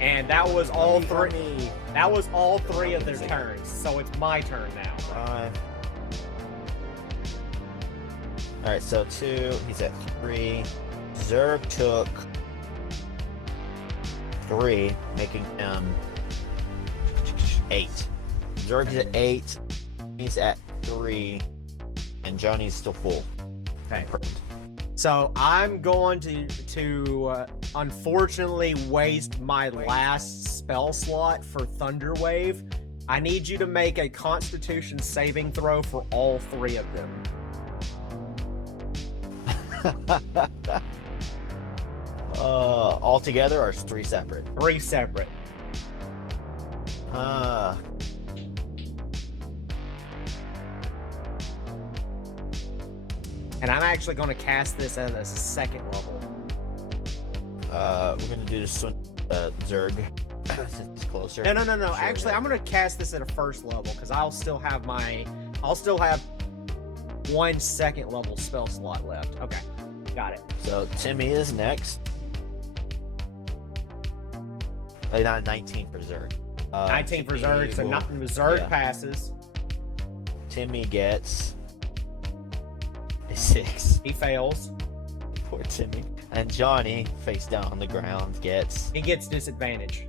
And that was all let three. me- That was all three of their turns. So it's my turn now. All right, so 2. He's at 3. Zerg took 3, making him 8. Zerg's at 8. He's at 3, and Johnny's still full. Okay. So I'm going to unfortunately waste my last spell slot for Thunder Wave. I need you to make a Constitution saving throw for all three of them. All together or 3 separate? 3 separate. And I'm actually going to cast this at a 2nd level. We're gonna do this one, Zerg. Since it's closer. No. Sure. Actually, I'm going to cast this at a 1st level because I'll still have 1 2nd level spell slot left. Okay, got it. So Timmy is next. Not 19 for Zerg. 19 for Zerg, so will- Zerg yeah. passes. Timmy gets a 6. He fails. Poor Timmy. And Johnny, face down on the ground, gets He gets disadvantage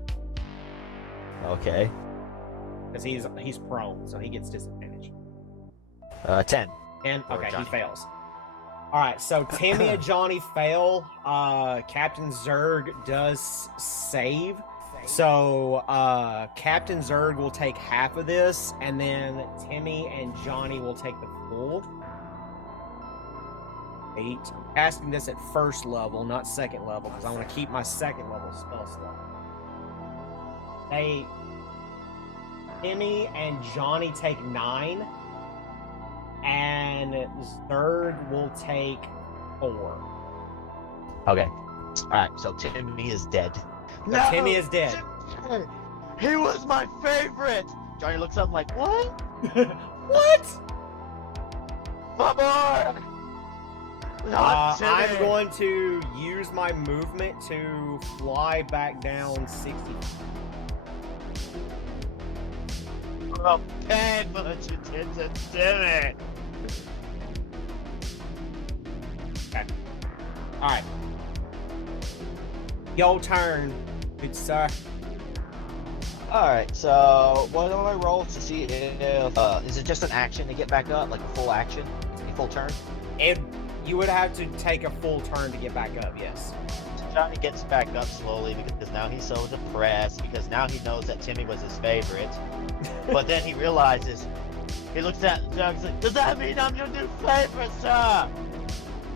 okay. because he's prone, so he gets disadvantage. 10. And For okay, Johnny. he fails. All right, so Timmy and Johnny fail. Captain Zerg does save. So Captain Zerg will take half of this, and then Timmy and Johnny will take the full. 8. I'm casting this at 1st level, not 2nd level, because I want to keep my 2nd level spell slot. Timmy and Johnny take 9, and Zerg will take 4. Okay. Alright, so Timmy is dead. So Timmy is dead. He was my favorite! Johnny looks up like, what? What? My boy! Not Timmy! I'm going to use my movement to fly back down 60. I'll pay for what you did to Timmy! Okay. Alright. Your turn, good sir. Alright, so what do I roll to see if is it just an action to get back up, like a full action, a full turn? You would have to take a full turn to get back up, yes. So Johnny gets back up slowly because now he's so depressed because now he knows that Timmy was his favorite. But then he realizes, he looks at Doug, like, does that mean I'm your new favorite, sir?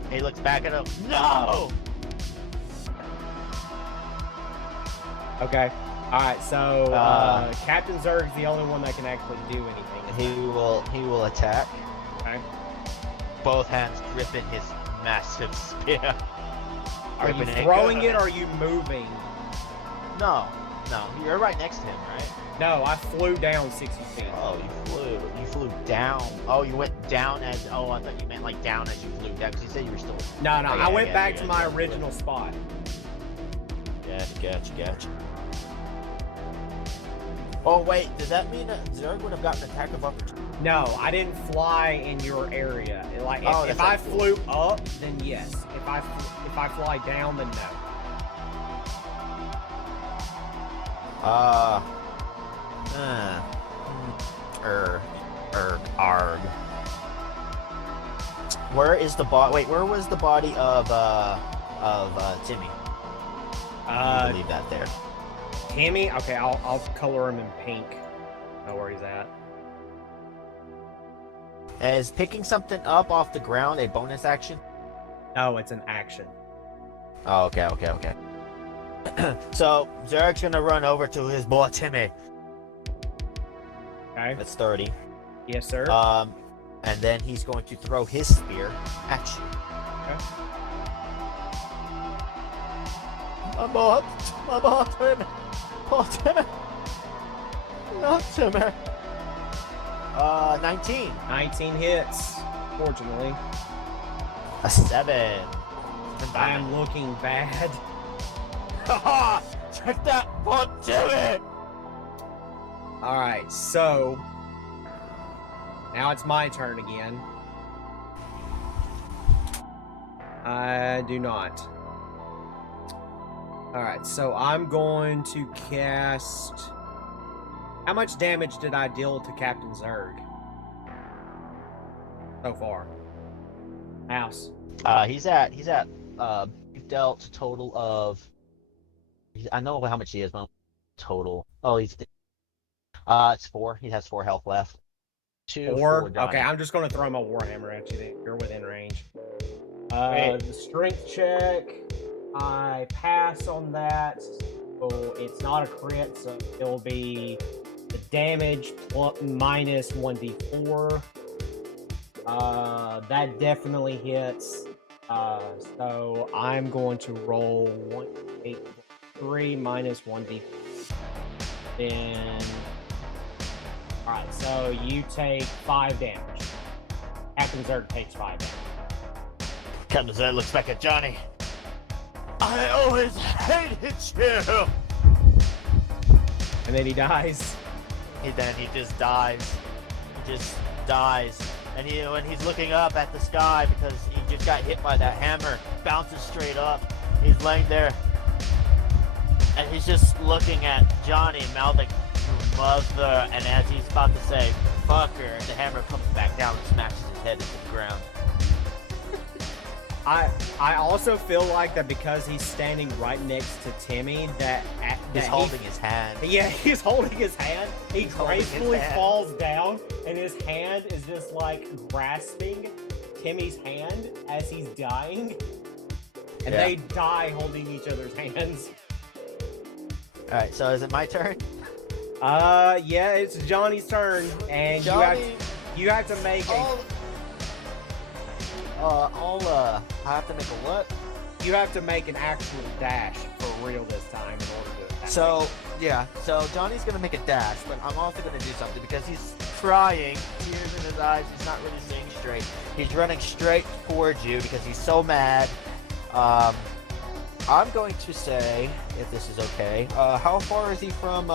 And he looks back at him, no! Okay. Alright, so Captain Zerg's the only one that can actually do anything. He will attack. Okay. Both hands gripping his massive spear. Are you Gripping it throwing good. it or are you moving? No, you're right next to him, right? No, I flew down 60 feet. Oh, you flew down. Oh, you went down as, oh, I thought you meant like down as you flew down, because you said you were still. No, Oh, yeah, I went yeah, back yeah, to my yeah. original spot. Gotcha. Oh, wait, does that mean that Zerg would have gotten an attack of opportunity? No, I didn't fly in your area. Like, Oh, if that's I not cool. flew up, then yes. If I fly down, then no. where is the body? Wait, where was the body of Timmy? Uh, Leave that there. Timmy. Okay, I'll color him in pink. Know where he's at. Is picking something up off the ground a bonus action? No, it's an action. Oh, okay. So Zerg's gonna run over to his boy Timmy. Okay. That's 30. Yes, sir. And then he's going to throw his spear at you. Okay. My boy Timmy. Oh, Timmy. Not Timmy. 19. 19 hits. Fortunately, A 7. I am looking bad. Haha! Check that one, Timmy! All right, so now it's my turn again. I do not. All right, so I'm going to cast. How much damage did I deal to Captain Zerg so far? House. He's at you've dealt a total of, I know how much he is, but total. Oh, it's 4. He has 4 health left. 2 4? for Johnny. Okay, I'm just going to throw my Warhammer at you. You're within range. The strength check, I pass on that. So it's not a crit, so it'll be the damage minus 1d4. That definitely hits. So I'm going to roll 1d3 minus 1d4. Then, all right. So you take 5 damage. Captain Zerg takes 5 damage. Captain Zed looks back at Johnny. I always hated you! And then he dies. Then he just dies. He just dies. And when he's looking up at the sky because he just got hit by that hammer, bounces straight up. He's laying there. And he's just looking at Johnny, mouthing, mother. And as he's about to say, fucker, the hammer comes back down and smashes his head into the ground. I also feel like that because he's standing right next to Timmy, He's holding his hand. Yeah, he's holding his hand. He holding his gracefully hand. falls down, and his hand is just like grasping Timmy's hand as he's dying. And Yeah. they die holding each other's hands. Alright, so is it my turn? Yeah, it's Johnny's turn, and Johnny, you have to make I have to make a what? you have to make an actual dash for real this time in order to attack. So Johnny's gonna make a dash, but I'm also gonna do something because he's crying, tears in his eyes, he's not really seeing straight. He's running straight towards you because he's so mad. I'm going to say, if this is okay, how far is he from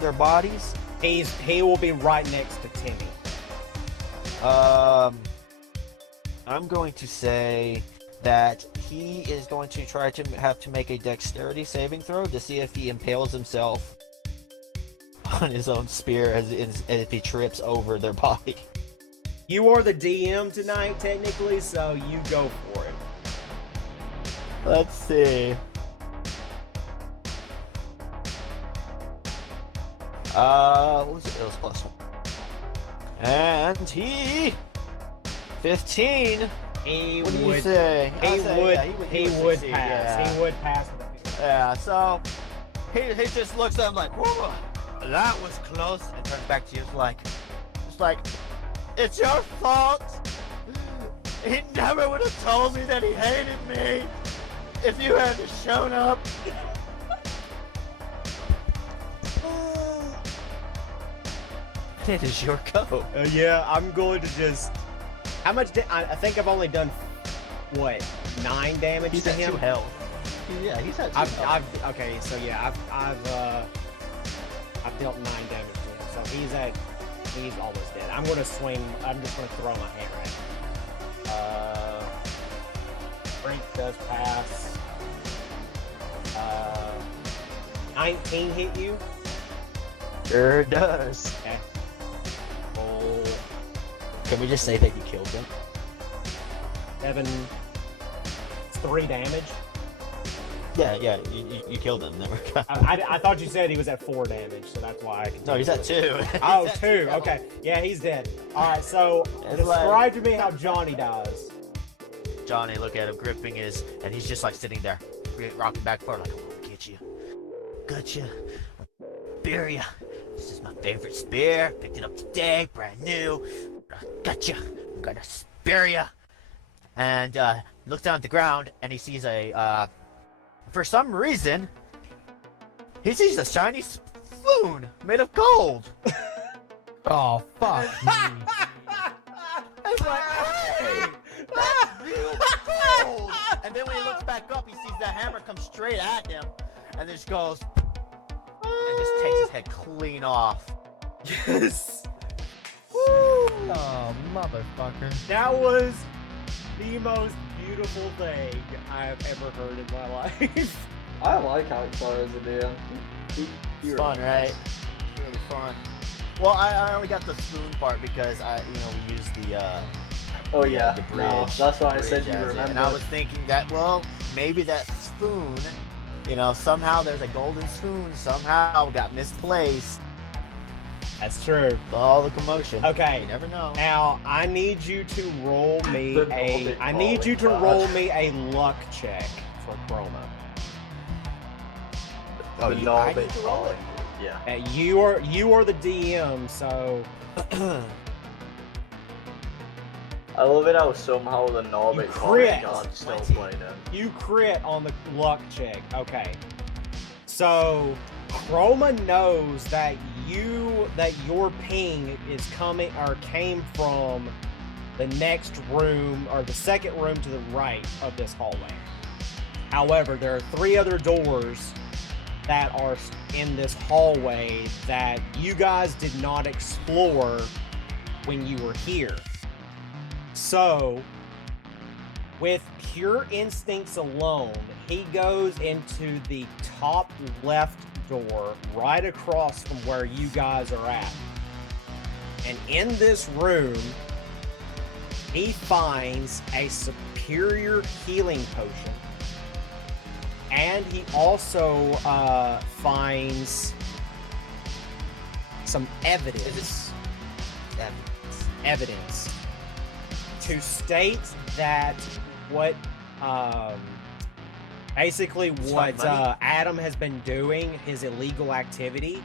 their bodies? he will be right next to Timmy. I'm going to say that he is going to try to have to make a dexterity saving throw to see if he impales himself on his own spear as if he trips over their body. You are the DM tonight, technically, so you go for it. Let's see. What was it? It was +1. And he 15. He What do you would. say? He I'll say, would. yeah, He would would succeed, pass. yeah. He would pass with a 15. Yeah, so he just looks at him like, whoa, that was close, and turns back to you it's like, it's your fault. He never would have told me that he hated me if you hadn't shown up. It is your go. Yeah, I'm going to just. How much? I think I've only done what 9 damage He's to at him. 2 health. Yeah, he's at 2 health. Okay, so yeah, I've dealt 9 damage to him, so he's almost dead. I'm gonna swing. I'm just gonna throw my hammer at him. Strength does pass. 19 hit you. Sure does. Okay. Roll. Can we just say that you killed him? 7, 3 damage. Yeah, you killed him. There we go. I thought you said he was at 4 damage, so that's why I can. No, he's at 2. Oh, He's at 2. Okay. Yeah, he's dead. All right, so It's describe to me how Johnny dies. Johnny, look at him gripping and he's just like sitting there, rocking back and forth like, I'm gonna get you. Got you. Spear ya. This is my favorite spear. Picked it up today, brand new. Got you. I'm gonna spear ya. And looks down at the ground and he sees for some reason, he sees a shiny spoon made of gold. Oh, fuck me. It's like, hey, that's real gold. And then when he looks back up, he sees the hammer come straight at him, and just goes, and just takes his head clean off. Yes. Oh, motherfucker. That was the most beautiful thing I've ever heard in my life. I like outside as a DM. It's fun, right? It's really fun. Well, I only got the spoon part because we used the Oh yeah, the bridge. no, that's why I said you bridge as it. remember. And I was thinking that, well, maybe that spoon, somehow there's a golden spoon somehow got misplaced. That's true. All the commotion. Okay. You never know. Now I need you to roll me The a. Nordic I need you to calling roll card. me a luck check for Chroma. Oh, The I Nordic need to roll it. calling. Yeah. You are the DM, so I love it how somehow the Nordic crit. calling god still 20. played him. you crit on the luck check. Okay. So Chroma knows that your ping is coming or came from the next room or the second room to the right of this hallway. However, there are 3 other doors that are in this hallway that you guys did not explore when you were here. So, with pure instincts alone, he goes into the top left door right across from where you guys are at. And in this room, he finds a superior healing potion. And he also finds some evidence to state that what basically what Adam has been doing, his illegal activity,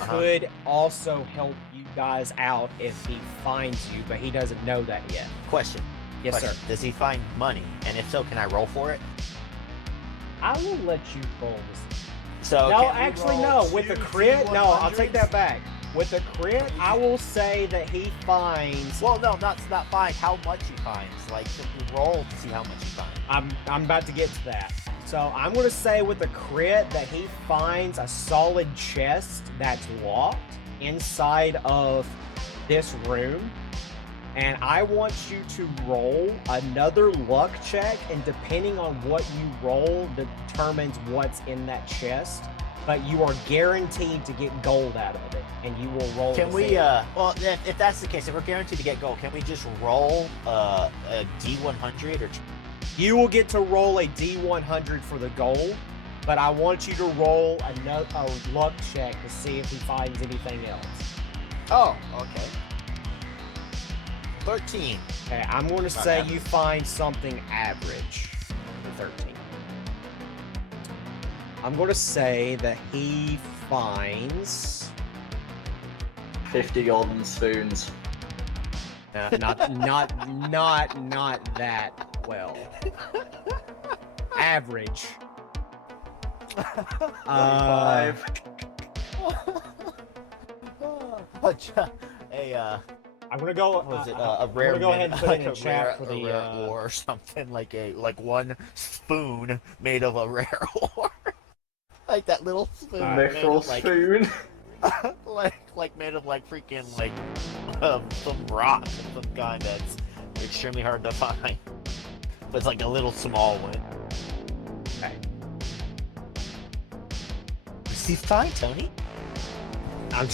could also help you guys out if he finds you, but he doesn't know that yet. Question. Yes, Question. sir. Does he find money? And if so, can I roll for it? I will let you roll this. So No, can we actually, roll no. With the 2 crit, no, I'll D100s? take that back. With the crit, I will say that he finds. Well, no, not find. How much he finds? Like, simply roll to see how much he finds. I'm about to get to that. So I'm gonna say with the crit that he finds a solid chest that's locked inside of this room. And I want you to roll another luck check, and depending on what you roll determines what's in that chest. But you are guaranteed to get gold out of it, and you will roll. Can the we, same. well, if that's the case, if we're guaranteed to get gold, can we just roll a D100 or? You will get to roll a D100 for the gold, but I want you to roll a luck check to see if he finds anything else. Oh, okay. 13. Okay, I'm going to Not say average. you find something average for 13. I'm going to say that he finds 50 golden spoons. not that well. Average. 5. I'm gonna go. Was it I'm a rare? gonna go ahead and put like it in a chat rare, for a the. rare ore or something like one spoon made of a rare ore, like that little spoon. made Mithril of, like, spoon. like made of like freaking like some rock of some kind that's extremely hard to find. But it's like a little small one. Okay. Is he fine, Tony? I'm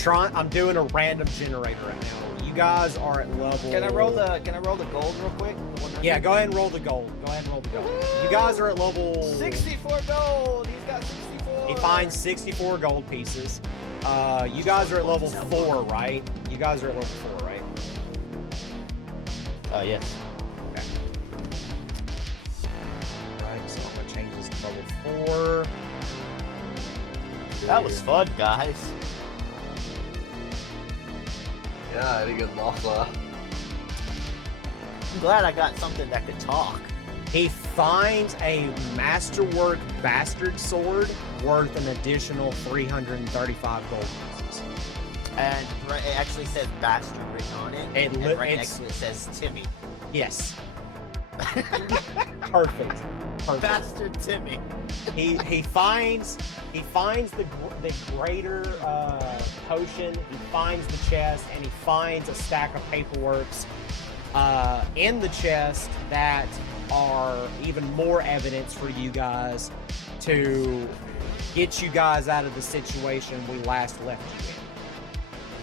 doing a random generator right now. you guys are at level. Can I roll the gold real quick? Yeah, go ahead and roll the gold. Go ahead and roll the gold. You guys are at level 64 gold. He's got 64. He finds 64 gold pieces. You guys are at level 4, right? You guys are at level 4, right? Yes. Okay. Alright, so I'm gonna change this to level 4. That was fun, guys. Yeah, I had a good laugh there. I'm glad I got something that could talk. He finds a masterwork bastard sword worth an additional 335 gold pieces. And it actually says bastard written on it. It and right next to it says Timmy. Yes. Perfect. Bastard Timmy. He finds the greater potion. He finds the chest, and he finds a stack of paperworks in the chest that are even more evidence for you guys to get you guys out of the situation we last left you in.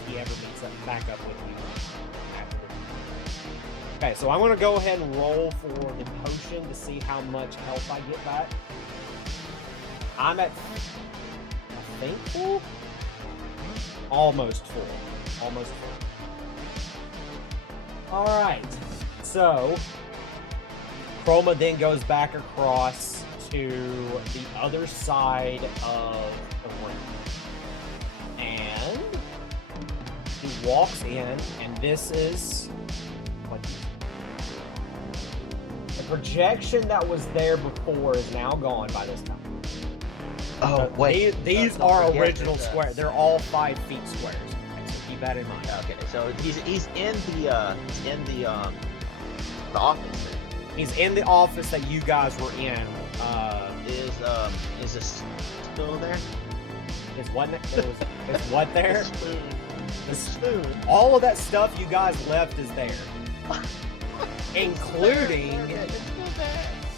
If he ever meets up back up with you after the... Okay, so I'm gonna go ahead and roll for the potion to see how much health I get back. I'm at, I think, full? Almost full. Almost full. Alright, so Chroma then goes back across to the other side of the room. And he walks in, and this is what the projection that was there before is now gone by this time. Oh, wait. These are original squares. They're all 5 feet squares. Okay, so keep that in mind. Okay, so he's in the office. He's in the office that you guys were in. Is this still there? Is what? Is what there? The spoon. All of that stuff you guys left is there, including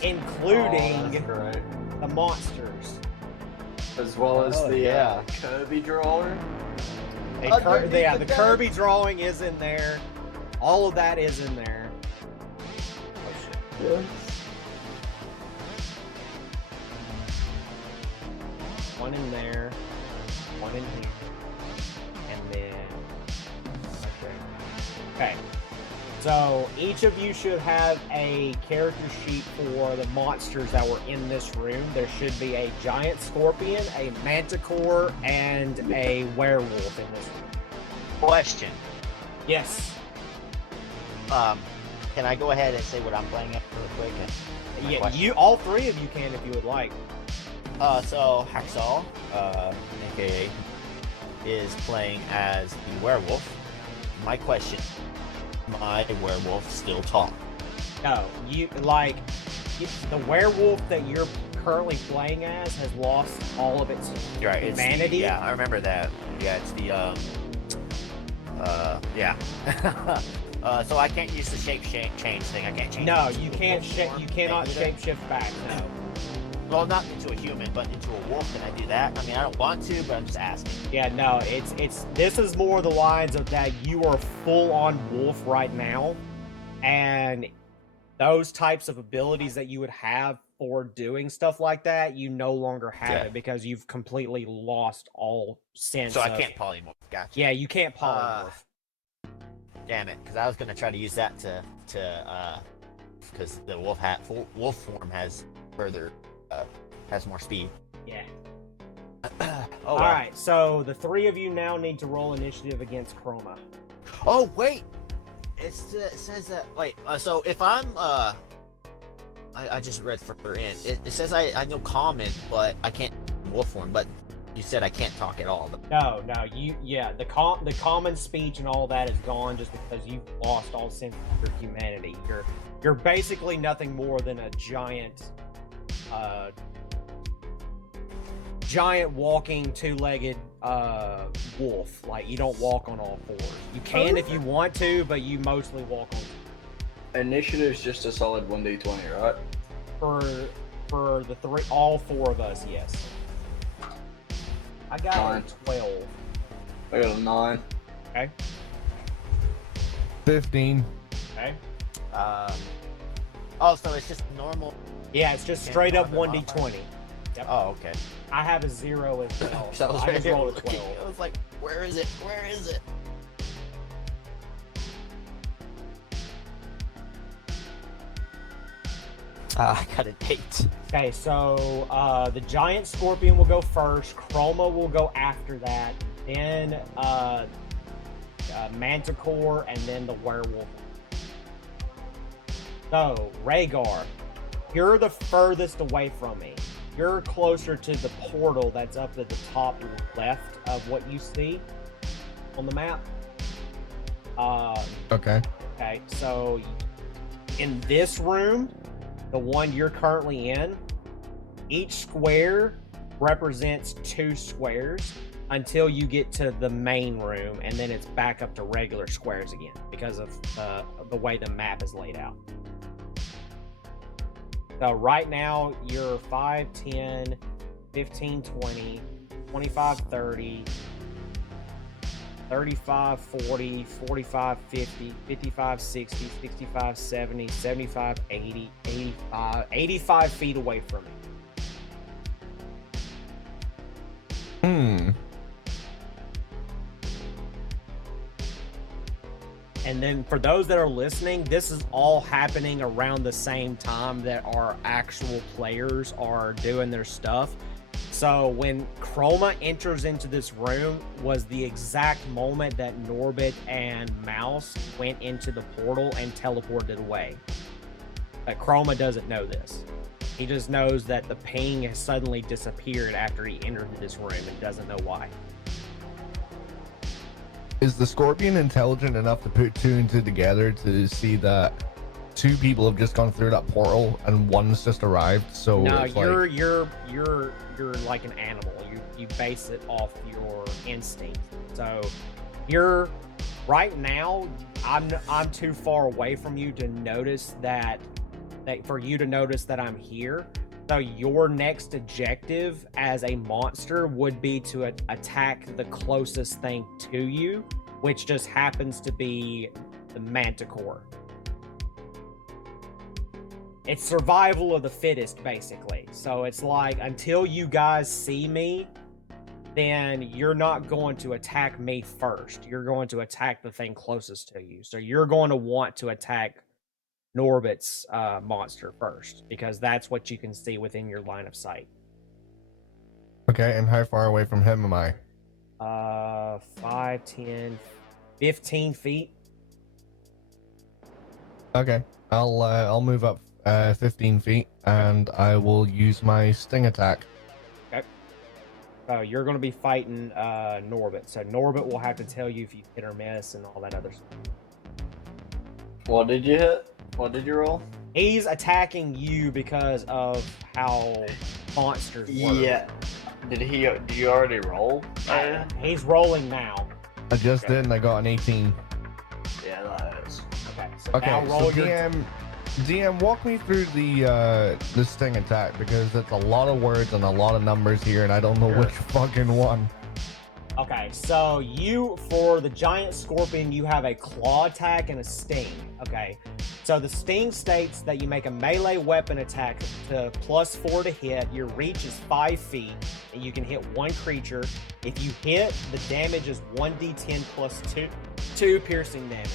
Right. the monsters. As well as the Kirby drawer. The Kirby drawing is in there. All of that is in there. Oh shit. Yeah. One in there, one in here, and then right there. Okay. So each of you should have a character sheet for the monsters that were in this room. There should be a giant scorpion, a manticore, and a werewolf in this room. Question. Yes. Can I go ahead and say what I'm playing at real quick? Yeah, question. all 3 of you can if you would like. So Hacksaw, aka, is playing as the werewolf. My question: my werewolf still talk? No, the werewolf that you're currently playing as has lost all of its humanity. Yeah, I remember that. Yeah, it's the so I can't use the shape change thing. I can't change. No, you can't. You cannot shapeshift back. No. Well, not into a human, but into a wolf. Can I do that? I mean, I don't want to, but I'm just asking. Yeah, no. This is more the lines of that you are full on wolf right now, and those types of abilities that you would have for doing stuff like that, you no longer have it because you've completely lost all sense. So I can't polymorph. Gotcha. Yeah, you can't polymorph. Damn it, because I was gonna try to use that to because the wolf form has further has more speed. Yeah. Oh, all right. So the 3 of you now need to roll initiative against Chroma. Oh wait, it says that. Wait, so if I'm I just read further in. It says I know common, but I can't wolf form. But you said I can't talk at all. No, the common speech and all that is gone just because you've lost all sense of your humanity. You're basically nothing more than a giant walking 2-legged wolf. Like, you don't walk on all 4s. You can if you want to, but you mostly walk on. Initiative's just a solid 1d20, right? For the all 4 of us, yes. I got 9. a 12. I got a 9. Okay. 15. Okay. Oh, so it's just normal. Yeah, it's just straight up 1d20. Yep. Oh, okay. I have a 0 as well. So I was I right just here rolled a looking. 12. I was like, where is it? Where is it? I got an 8. Okay, so the giant scorpion will go first. Chroma will go after that. Then Manticore, and then the werewolf. So Rhaegar, you're the furthest away from me. You're closer to the portal that's up at the top left of what you see on the map. Okay. Okay, so in this room, the one you're currently in, each square represents 2 squares until you get to the main room, and then it's back up to regular squares again because of the way the map is laid out. So right now, you're 5, 10, 15, 20, 25, 30, 35, 40, 45, 50, 55, 60, 65, 70, 75, 80, 85 feet away from me. And then for those that are listening, this is all happening around the same time that our actual players are doing their stuff. So when Chroma enters into this room was the exact moment that Norbit and Mouse went into the portal and teleported away. But Chroma doesn't know this. He just knows that the ping has suddenly disappeared after he entered this room and doesn't know why. Is the Scorpion intelligent enough to put 2 and 2 together to see that 2 people have just gone through that portal and one's just arrived? So no, it's you're like an animal. You base it off your instinct. So you're right now. I'm too far away from you to notice that for you to notice that I'm here. So your next objective as a monster would be to attack the closest thing to you, which just happens to be the Manticore. It's survival of the fittest, basically. So it's like, until you guys see me, then you're not going to attack me first. You're going to attack the thing closest to you. So you're going to want to attack Norbit's monster first, because that's what you can see within your line of sight. Okay, and how far away from him am I? 5, 10, 15 feet. Okay, I'll move up 15 feet, and I will use my sting attack. Okay. So you're going to be fighting Norbit. So Norbit will have to tell you if you hit or miss and all that other stuff. What did you hit? What did you roll? He's attacking you because of how monsters work. Yeah. Did you already roll? He's rolling now. I just did, and I got an 18. Yeah, that is. Okay, so Okay, now roll so your... DM, walk me through the sting attack, because it's a lot of words and a lot of numbers here, and I don't know which fucking one. Okay, so for the giant scorpion, you have a claw attack and a sting. Okay, so the sting states that you make a melee weapon attack to +4 to hit. Your reach is 5 feet, and you can hit 1 creature. If you hit, the damage is 1d10 plus 2 piercing damage,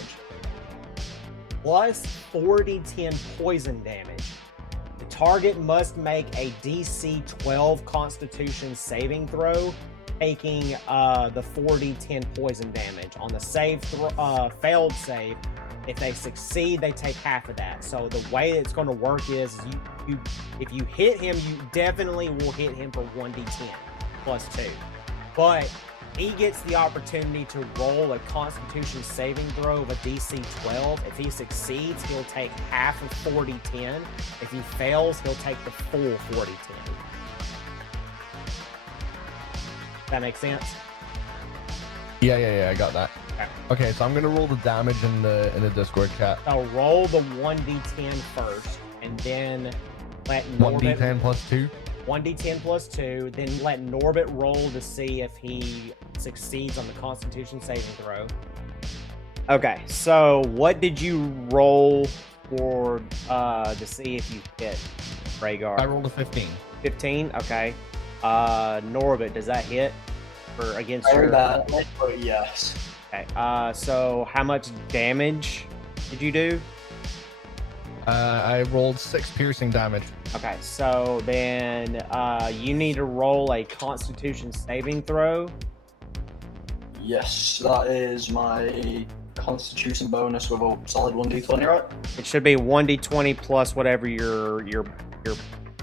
plus 4d10 poison damage. The target must make a DC 12 Constitution saving throw, taking the 4d10 poison damage. On the failed save, if they succeed, they take half of that. So the way it's going to work is if you hit him, you definitely will hit him for 1d10 plus 2. But he gets the opportunity to roll a Constitution saving throw of a DC 12. If he succeeds, he'll take half of 4d10. If he fails, he'll take the full 4d10. That makes sense? Yeah, I got that. Okay, so I'm gonna roll the damage in the Discord chat. So roll the 1d10 first, and then let Norbit... 1d10 plus 2? 1d10 plus 2, then let Norbit roll to see if he succeeds on the Constitution saving throw. Okay, so what did you roll for to see if you hit Rhaegar? I rolled a 15. 15. Okay. Norbit, does that hit for against Very your? bad, but yes. Okay. So how much damage did you do? I rolled 6 piercing damage. Okay, so then you need to roll a Constitution saving throw. Yes, that is my Constitution bonus with a solid 1d20, right? It should be 1d20 plus whatever your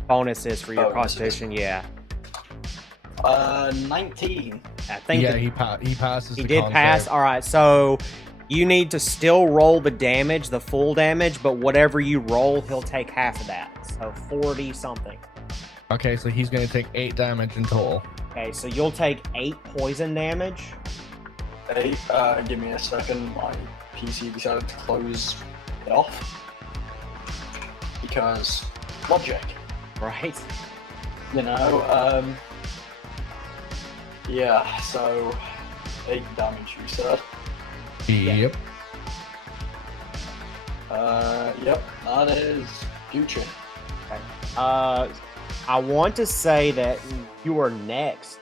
bonus is for your Bonus. Constitution. Yeah, 19. I think Yeah, that he passes. he the did con pass. save. All right, so you need to still roll the damage, the full damage, but whatever you roll, he'll take half of that. So 40 something. Okay, so he's gonna take 8 damage in total. Okay, so you'll take 8 poison damage. Hey, give me a second. My PC decided to close it off. Because logic, Right. you know, yeah, so 8 damage you said. Yep. Yep, that is future. I want to say that you were next,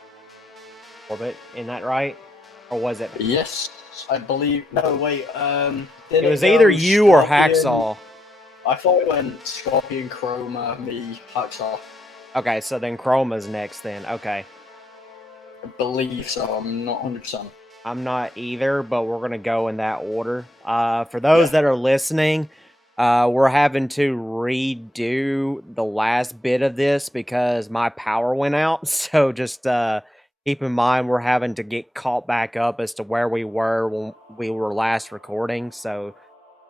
Orbit. Isn't that right? Or was it? Yes, I believe. No, wait. It was either you or Hacksaw. I thought it went Scorpion, Chroma, me, Hacksaw. Okay, so then Chroma's next then. Okay. I believe so. I'm not 100%. I'm not either, but we're going to go in that order. For those that are listening, we're having to redo the last bit of this because my power went out. So just keep in mind we're having to get caught back up as to where we were when we were last recording. So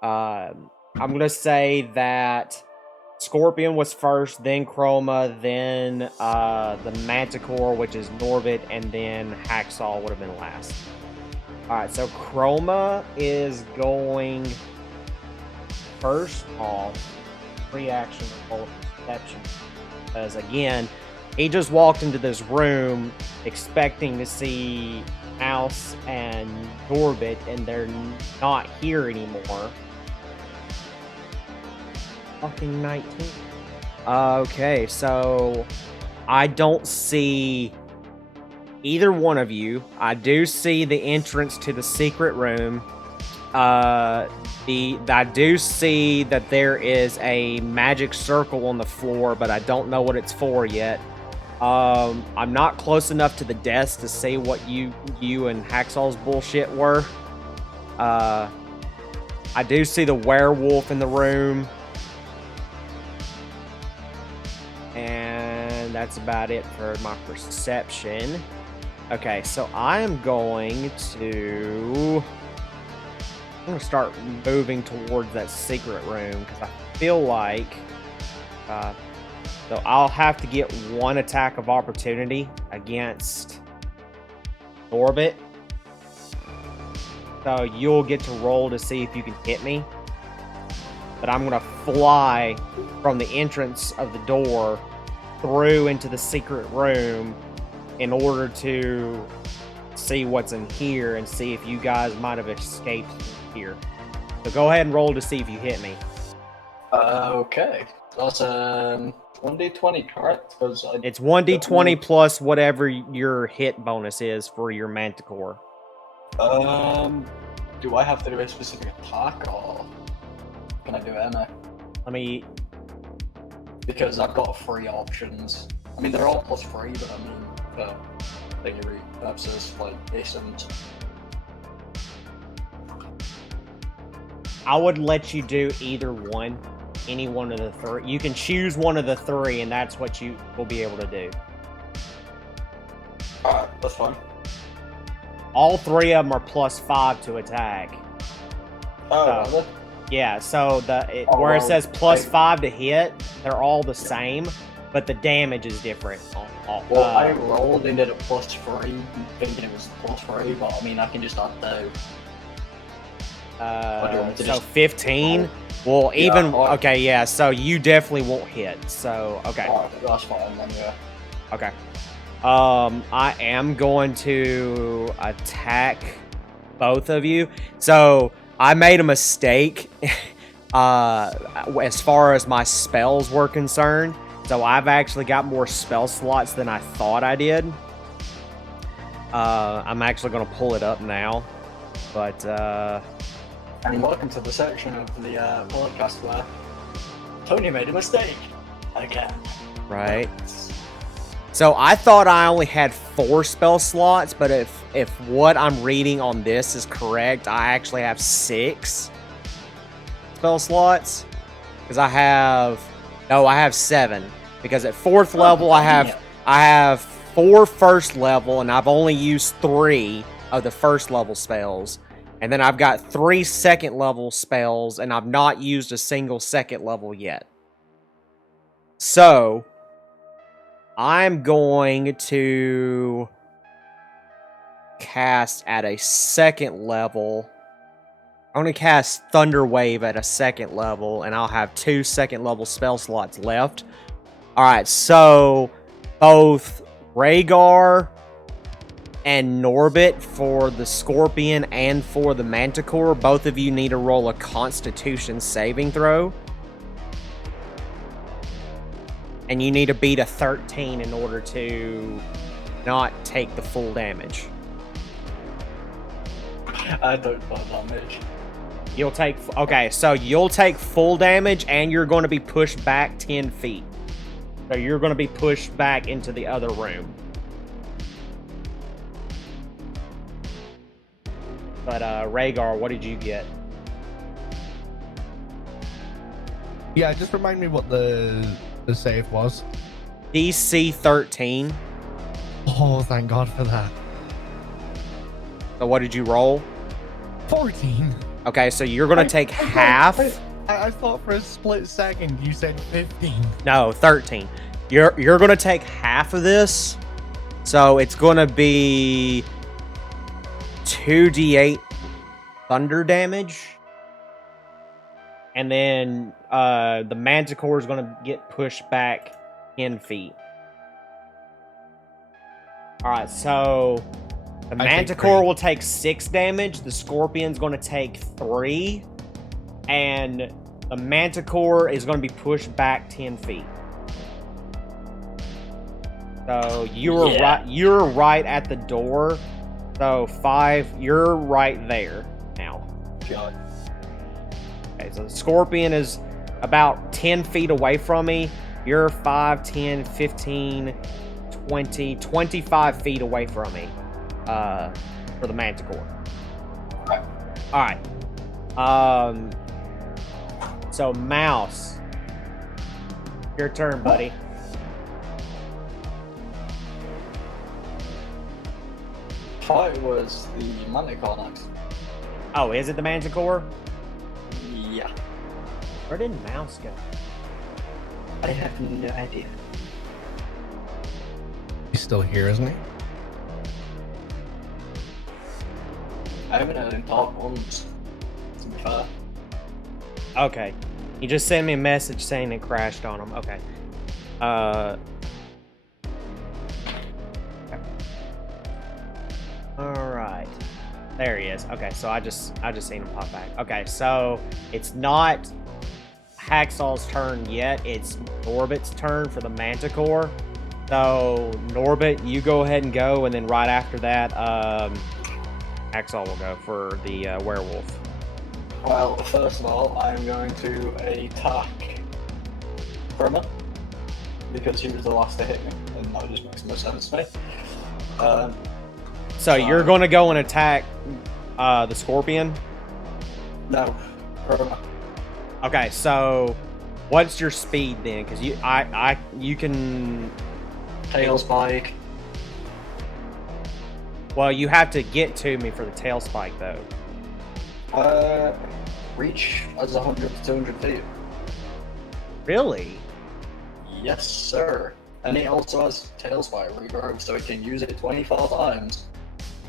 I'm going to say that Scorpion was first, then Chroma, then the Manticore, which is Norbit, and then Hacksaw would have been last. Alright, so Chroma is going first off, reaction roll perception. Because again, he just walked into this room expecting to see Mouse and Norbit, and they're not here anymore. Fucking 19. Okay, so I don't see either one of you. I do see the entrance to the secret room. I do see that there is a magic circle on the floor, but I don't know what it's for yet. I'm not close enough to the desk to see what you and Hacksaw's bullshit were. I do see the werewolf in the room. And that's about it for my perception. Okay, so I am going to start moving towards that secret room because I feel like so I'll have to get one attack of opportunity against Orbit. So you'll get to roll to see if you can hit me. But I'm gonna fly from the entrance of the door through into the secret room in order to see what's in here and see if you guys might have escaped here. So go ahead and roll to see if you hit me. Okay. That's 1d20, correct? It's 1d20 plus whatever your hit bonus is for your Manticore. Do I have to do a specific attack or can I do any? Let me. Because I've got 3 options. I mean, they're all +3, but I mean, for theory purposes, like, isn't. I would let you do either one. Any one of the 3. You can choose one of the 3, and that's what you will be able to do. Alright, that's fine. All 3 of them are +5 to attack. Oh, So- really? Yeah, so Oh, where it well, says +5 to hit, they're all the same, but the damage is different. Well, I rolled and did a +3, thinking it was +3, but I mean, I can just add 2. Or do you want me to So just 15. Well, Yeah, even or- okay, yeah. So you definitely won't hit. So okay, Alright, that's fine then, yeah. okay. I am going to attack both of you. So I made a mistake as far as my spells were concerned. So I've actually got more spell slots than I thought I did. I'm actually going to pull it up now. But, And welcome to the section of the podcast where Tony made a mistake. Again. right. So I thought I only had 4 spell slots, but if what I'm reading on this is correct, I actually have 6 spell slots. Because I have 7. Because at 4th level I have 4 first level, and I've only used 3 of the first level spells. And then I've got 3 second level spells, and I've not used a single second level yet. So I'm going to cast at a 2nd level. I'm going to cast Thunder Wave at a 2nd level, and I'll have 2 second level spell slots left. Alright, so both Rhaegar and Norbit for the Scorpion and for the Manticore, both of you need to roll a Constitution saving throw. And you need to beat a 13 in order to not take the full damage. I don't know damage. You'll take... Okay, so you'll take full damage, and you're going to be pushed back 10 feet. So you're going to be pushed back into the other room. But, Rhaegar, what did you get? Yeah, just remind me what the save was. DC 13. Oh, thank God for that. So what did you roll? 14. Okay, so you're going to take half. I thought for a split second you said 15. No, 13. You're going to take half of this. So it's going to be 2d8 thunder damage. And then the Manticore is going to get pushed back 10 feet. Alright, so the Manticore will take 6 damage. The Scorpion's going to take 3. And the Manticore is going to be pushed back 10 feet. So you're right at the door. So 5, you're right there now. God. Okay, so the Scorpion is about 10 feet away from me. You're 5, 10, 15, 20, 25 feet away from me for the Manticore. Alright. So, Mouse. Your turn, buddy. Thought it was the Manticore next. Oh, is it the Manticore? Yeah. Where did Mouse go? I have no idea. He's still here, isn't he? I haven't heard him talk once, to be fair. Okay. He just sent me a message saying it crashed on him. Okay. Alright. There he is. Okay, so I just seen him pop back. Okay, so it's not Hacksaw's turn yet. It's Norbit's turn for the Manticore. So, Norbit, you go ahead and go, and then right after that, Hacksaw will go for the werewolf. Well, first of all, I'm going to attack Chroma, because he was the last to hit me, and that just makes no sense to me. So you're going to go and attack the Scorpion? No, Chroma. Okay, so what's your speed then? Because you can... Tail spike. Well, you have to get to me for the tail spike, though. Reach as 100 to 200 feet. Really? Yes, sir. And he also has tail spike regrowth, so he can use it 24 times.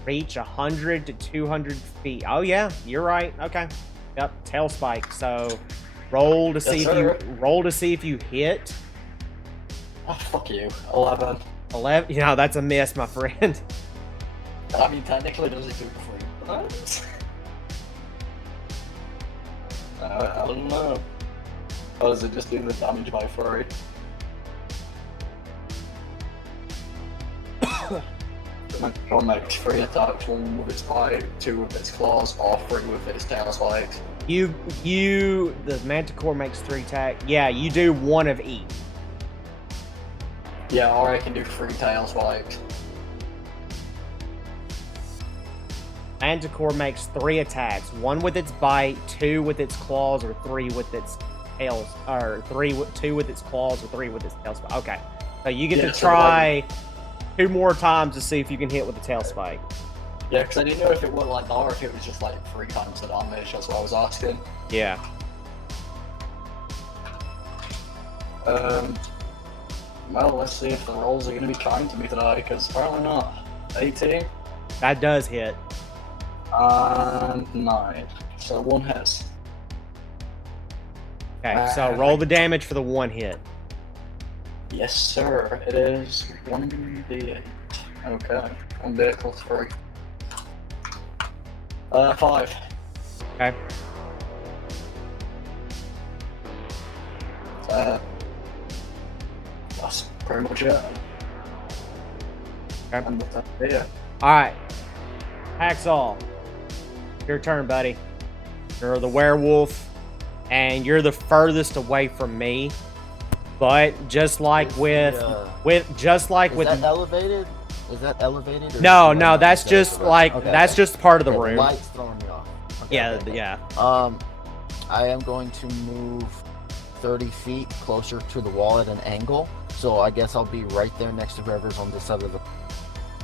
Reach 100 to 200 feet. Oh yeah, you're right. Okay. Yep, tail spike. So roll to see if you hit. Oh, fuck you. 11. 11. You know, that's a miss, my friend. I mean, technically, does it do 3? What? I don't know. Or is it just doing the damage by flurry? I'll make 3 attacks, 1 with its bite, 2 with its claws, or 3 with its tail spikes. The Manticore makes 3 attacks. Yeah, you do 1 of each. Yeah, or I can do 3 tail spikes. Manticore makes 3 attacks. 1 with its bite, 2 with its claws, or 3 with its tails, or 2 with its claws, or 3 with its tail spike. Okay, so you get to try 2 more times to see if you can hit with the tail spike. Yeah, because I didn't know if it worked like that or if it was just like 3 times the damage. That's what I was asking. Yeah. Well, let's see if the rolls are going to be kind to me today, because apparently not. 18 That does hit. and 9. So 1 hits. Okay, so roll the damage for the 1 hit. Yes, sir. It is 1d8. Okay. 1d8 plus 3. 5. Okay. That's pretty much it. Okay. And yeah. Alright. Hacksaw. Your turn, buddy. You're the werewolf, and you're the furthest away from me. But just like Is that elevated? Is that elevated? Or No, is it no, like that's that? just like Okay. that's just part of the Okay, room. light's throwing me off. Okay, Yeah, okay. yeah. I am going to move 30 feet closer to the wall at an angle. So I guess I'll be right there next to whoever's on this side of the.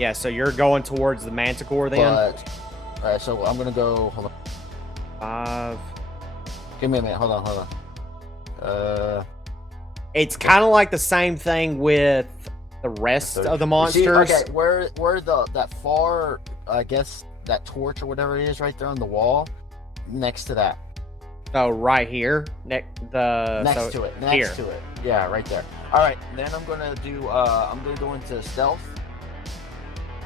Yeah, so you're going towards the Manticore then? But, alright, so I'm gonna go. Hold on. 5. Give me a minute. Hold on. It's kind of like the same thing with the rest of the monsters. See, okay, where that far, I guess that torch or whatever it is right there on the wall, next to that. So right here, next to it. Next here. to it. Yeah, right there. All right, then I'm gonna do. I'm gonna go into stealth.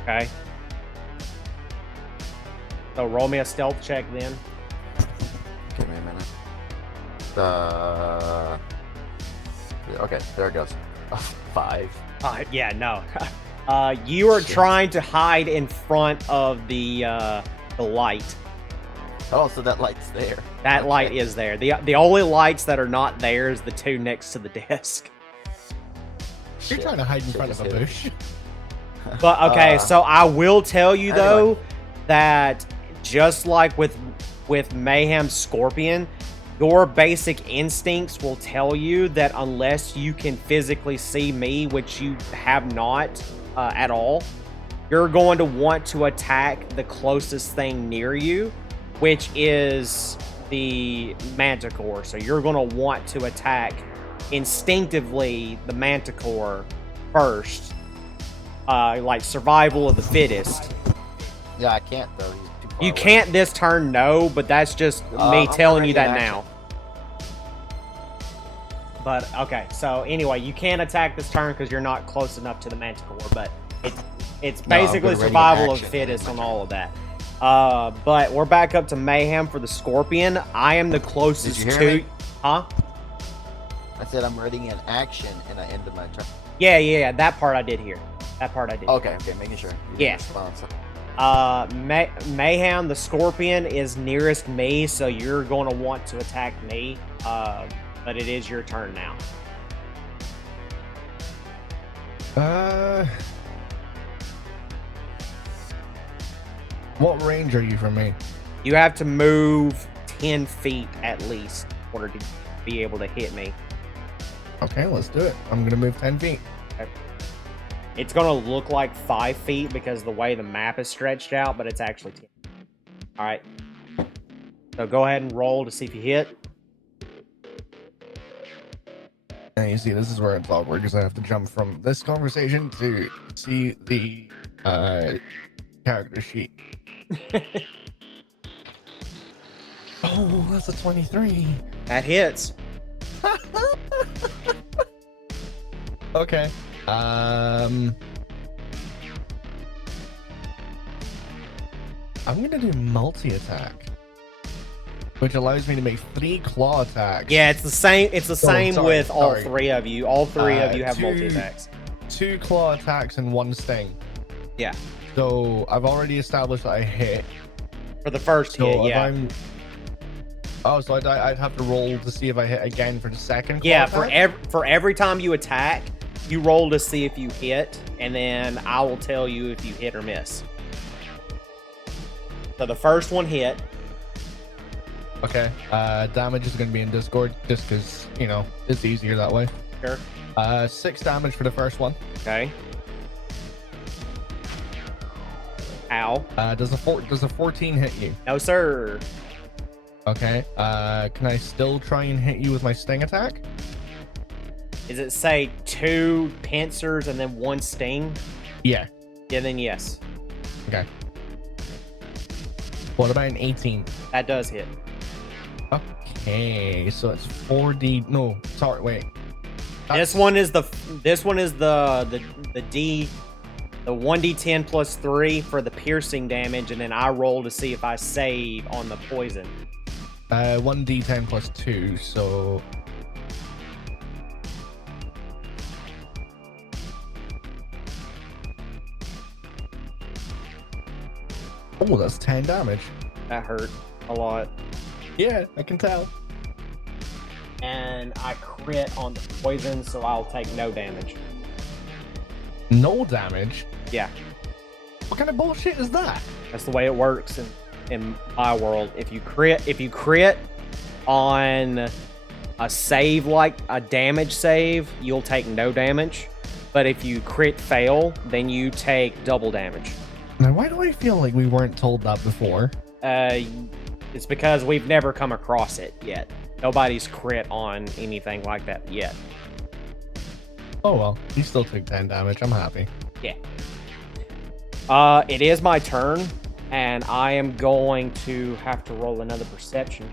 Okay. So roll me a stealth check then. Give me a minute. Okay, there it goes. 5. Yeah, no. You are trying to hide in front of the light. Oh, so that light's there. That light is there. The only lights that are not there is the 2 next to the desk. You're trying to hide in front of a Shit. bush. But okay, so I will tell you anyway. though that just like with Mayhem Scorpion, your basic instincts will tell you that unless you can physically see me, which you have not at all, you're going to want to attack the closest thing near you, which is the Manticore. So you're going to want to attack instinctively the Manticore first, like survival of the fittest. Yeah, I can't though. He's too far You away. can't this turn, no, but that's just me I'm telling you already in that action. now. But okay, so anyway, you can't attack this turn because you're not close enough to the Manticore, but it's No, I'm basically good, ready in survival of the action. fittest on all of that. But we're back up to Mayhem for the Scorpion. I am the closest hear to... me? Huh? I said I'm ready in action, and I ended my turn. Yeah, that part I did hear. That part I did. Okay, making sure. You Yeah. didn't respond, so- Mayhem, the Scorpion, is nearest me, so you're going to want to attack me. But it is your turn now. What range are you from me? You have to move 10 feet at least in order to be able to hit me. Okay, let's do it. I'm gonna move 10 feet. It's going to look like 5 feet because the way the map is stretched out, but it's actually 10. All right. So go ahead and roll to see if you hit. And you see, this is where it's awkward because I have to jump from this conversation to see the character sheet. Oh, that's a 23. That hits. Okay. I'm gonna do multi-attack, which allows me to make 3 claw attacks. Yeah, it's the same. It's the same with all sorry. 3 of you. All 3 of you have 2 multi-attacks. 2 claw attacks and 1 sting. Yeah. So I've already established that I hit. For the first So hit, if yeah. So I'd have to roll to see if I hit again for the second claw Yeah, attack? for every time you attack, you roll to see if you hit, and then I will tell you if you hit or miss. So the first one hit. Okay. Damage is going to be in Discord just because, you know, it's easier that way. Sure. 6 damage for the first one. Okay. Ow. Does a 14 hit you? No, sir. Okay. Can I still try and hit you with my sting attack? Is it say 2 pincers and then 1 sting? Yeah. Yeah, then yes. Okay. What about an 18? That does hit. Okay, so it's 4D. No, sorry, wait. This one is the D, the 1d10 plus 3 for the piercing damage, and then I roll to see if I save on the poison. 1d10 plus 2, so. Oh, that's 10 damage. That hurt a lot. Yeah, I can tell. And I crit on the poison, so I'll take no damage. No damage? Yeah, What kind of bullshit is that? that's the way it works in my world. If you crit on a save, like a damage save, you'll take no damage. But if you crit fail, then you take double damage. Now, why do I feel like we weren't told that before? It's because we've never come across it yet. Nobody's crit on anything like that yet. Oh well, he still took 10 damage. I'm happy. Yeah. It is my turn, and I am going to have to roll another perception.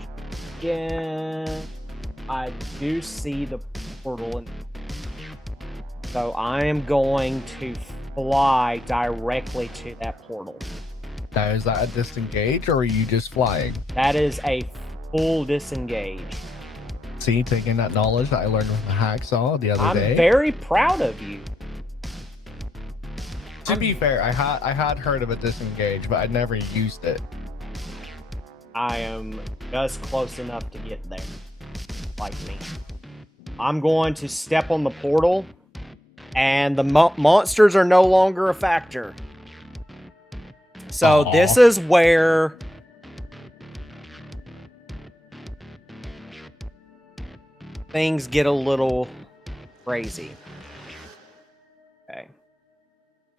Yeah, I do see the portal, so I am going to fly directly to that portal. Now, is that a disengage, or are you just flying? That is a full disengage. See, taking that knowledge that I learned with the hacksaw the other day. I'm very proud of you. To be fair, I had heard of a disengage, but I'd never used it. I am just close enough to get there. Like me. I'm going to step on the portal, and the monsters are no longer a factor. So this is where things get a little crazy. Okay.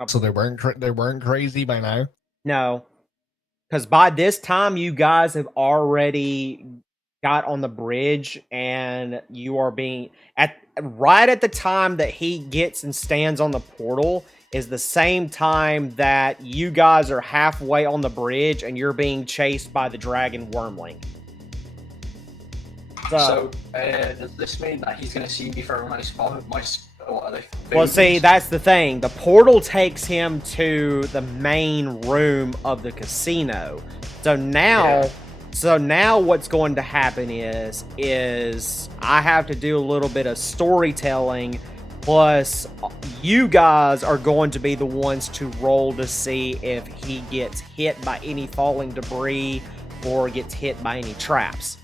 So they weren't crazy by now. No, because by this time you guys have already got on the bridge, and you are being right at the time that he gets and stands on the portal is the same time that you guys are halfway on the bridge and you're being chased by the dragon wormling. So, does this mean that he's going to see me throw my what are they? Well, see, that's the thing. The portal takes him to the main room of the casino. So now, what's going to happen is I have to do a little bit of storytelling. Plus, you guys are going to be the ones to roll to see if he gets hit by any falling debris or gets hit by any traps.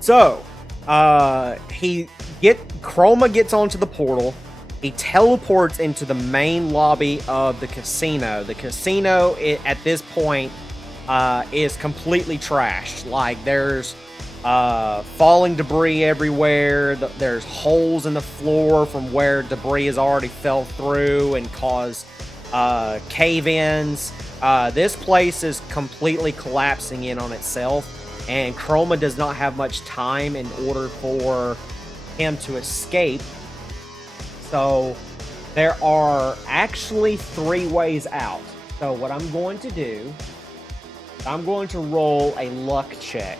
So, Chroma gets onto the portal. He teleports into the main lobby of the casino. The casino, at this point, is completely trashed. Like, there's falling debris everywhere. There's holes in the floor from where debris has already fell through and caused cave-ins. This place is completely collapsing in on itself. And Chroma does not have much time in order for him to escape. So there are actually 3 ways out. So what I'm going to do, I'm going to roll a luck check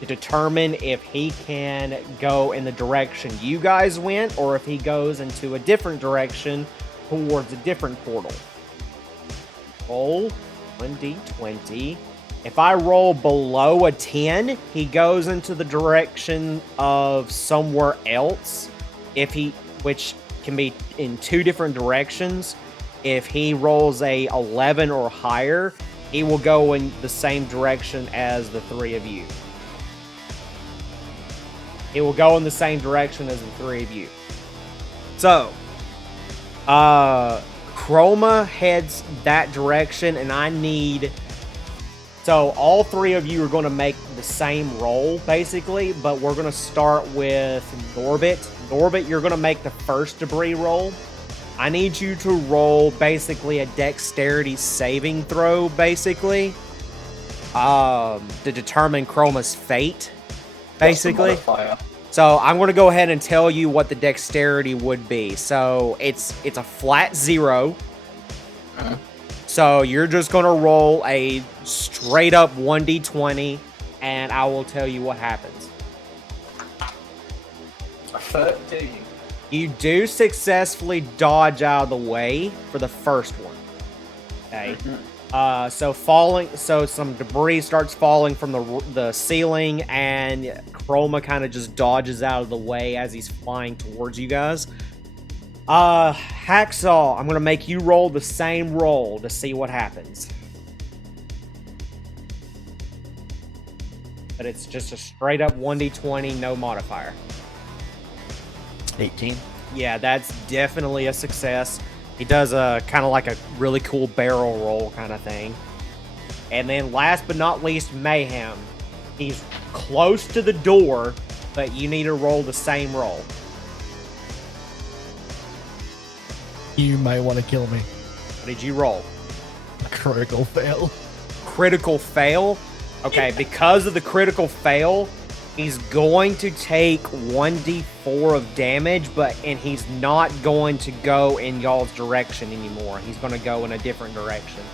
to determine if he can go in the direction you guys went or if he goes into a different direction towards a different portal. Roll. 1d20. If I roll below a 10, he goes into the direction of somewhere else. Which can be in 2 different directions. If he rolls a 11 or higher, he will go in the same direction as the 3 of you. He will go in the same direction as the 3 of you. So, Chroma heads that direction, and I need... So, all 3 of you are going to make the same roll, basically, but we're going to start with Norbit. Norbit, you're going to make the first debris roll. I need you to roll, basically, a dexterity saving throw, basically, to determine Chroma's fate, basically. So, I'm going to go ahead and tell you what the dexterity would be. So, it's a flat 0. So you're just going to roll a straight up 1d20, and I will tell you what happens. 13. You do successfully dodge out of the way for the first one. Okay. So some debris starts falling from the ceiling, and Chroma kind of just dodges out of the way as he's flying towards you guys. Hacksaw, I'm gonna make you roll the same roll to see what happens. But it's just a straight up 1d20, no modifier. 18. Yeah, that's definitely a success. He does a kind of like a really cool barrel roll kind of thing. And then last but not least, Mayhem. He's close to the door, but you need to roll the same roll. You might want to kill me. What did you roll? Critical fail. Critical fail? Okay, because of the critical fail, he's going to take 1d4 of damage, and he's not going to go in y'all's direction anymore. He's going to go in a different direction.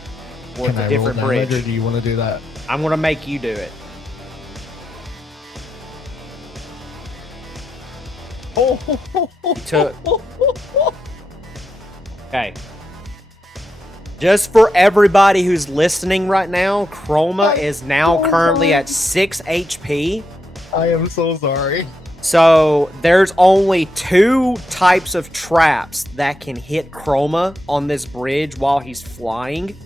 Towards a different bridge. Or do you want to do that? I'm going to make you do it. Okay. Just for everybody who's listening right now, Chroma is now currently at 6 HP. I am so sorry. So there's only 2 types of traps that can hit Chroma on this bridge while he's flying.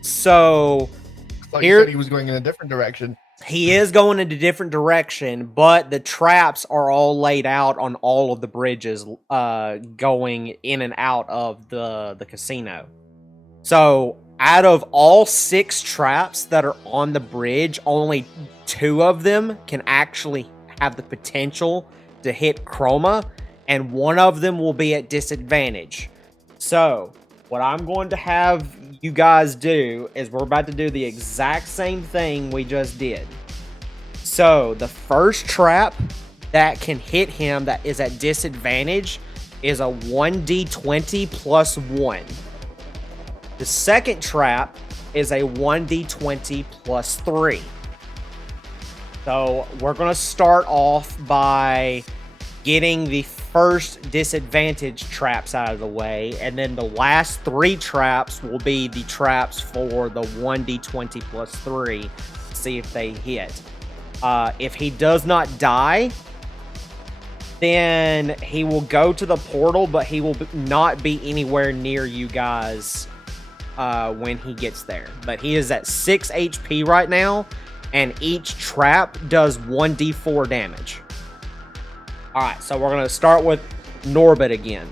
So You said he was going in a different direction. he is going in a different direction, but the traps are all laid out on all of the bridges going in and out of the casino. So out of all 6 traps that are on the bridge, only 2 of them can actually have the potential to hit Chroma, and 1 of them will be at disadvantage. So what I'm going to have you guys do is we're about to do the exact same thing we just did. So the first trap that can hit him that is at disadvantage is a 1d20 plus 1. The second trap is a 1d20 plus 3. So we're going to start off by getting the first disadvantage traps out of the way, and then the last 3 traps will be the traps for the 1d20 plus 3 to see if they hit. If he does not die, then he will go to the portal, but he will not be anywhere near you guys when he gets there. But he is at 6 HP right now, and each trap does 1d4 damage. Alright, so we're going to start with Norbit again.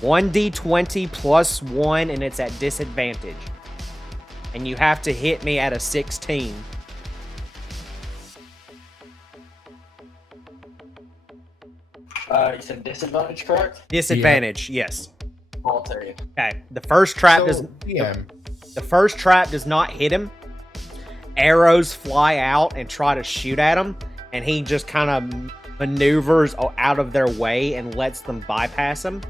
1d20 plus 1, and it's at disadvantage. And you have to hit me at a 16. You said disadvantage, correct? Disadvantage, yes. I'll tell you. Okay, the first trap the first trap does not hit him. Arrows fly out and try to shoot at him, and he just kind of maneuvers out of their way and lets them bypass him.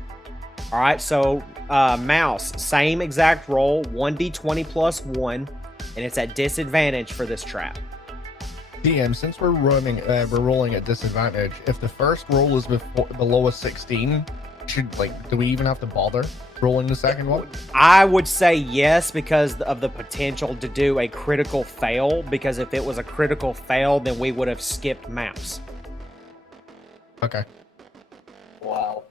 All right, so Mouse, same exact roll, 1d20 plus 1, and it's at disadvantage for this trap. DM, since we're rolling at disadvantage, if the first roll is below a 16, do we even have to bother? rolling the second one? I would say yes because of the potential to do a critical fail. Because if it was a critical fail, then we would have skipped mouse. Okay. Wow.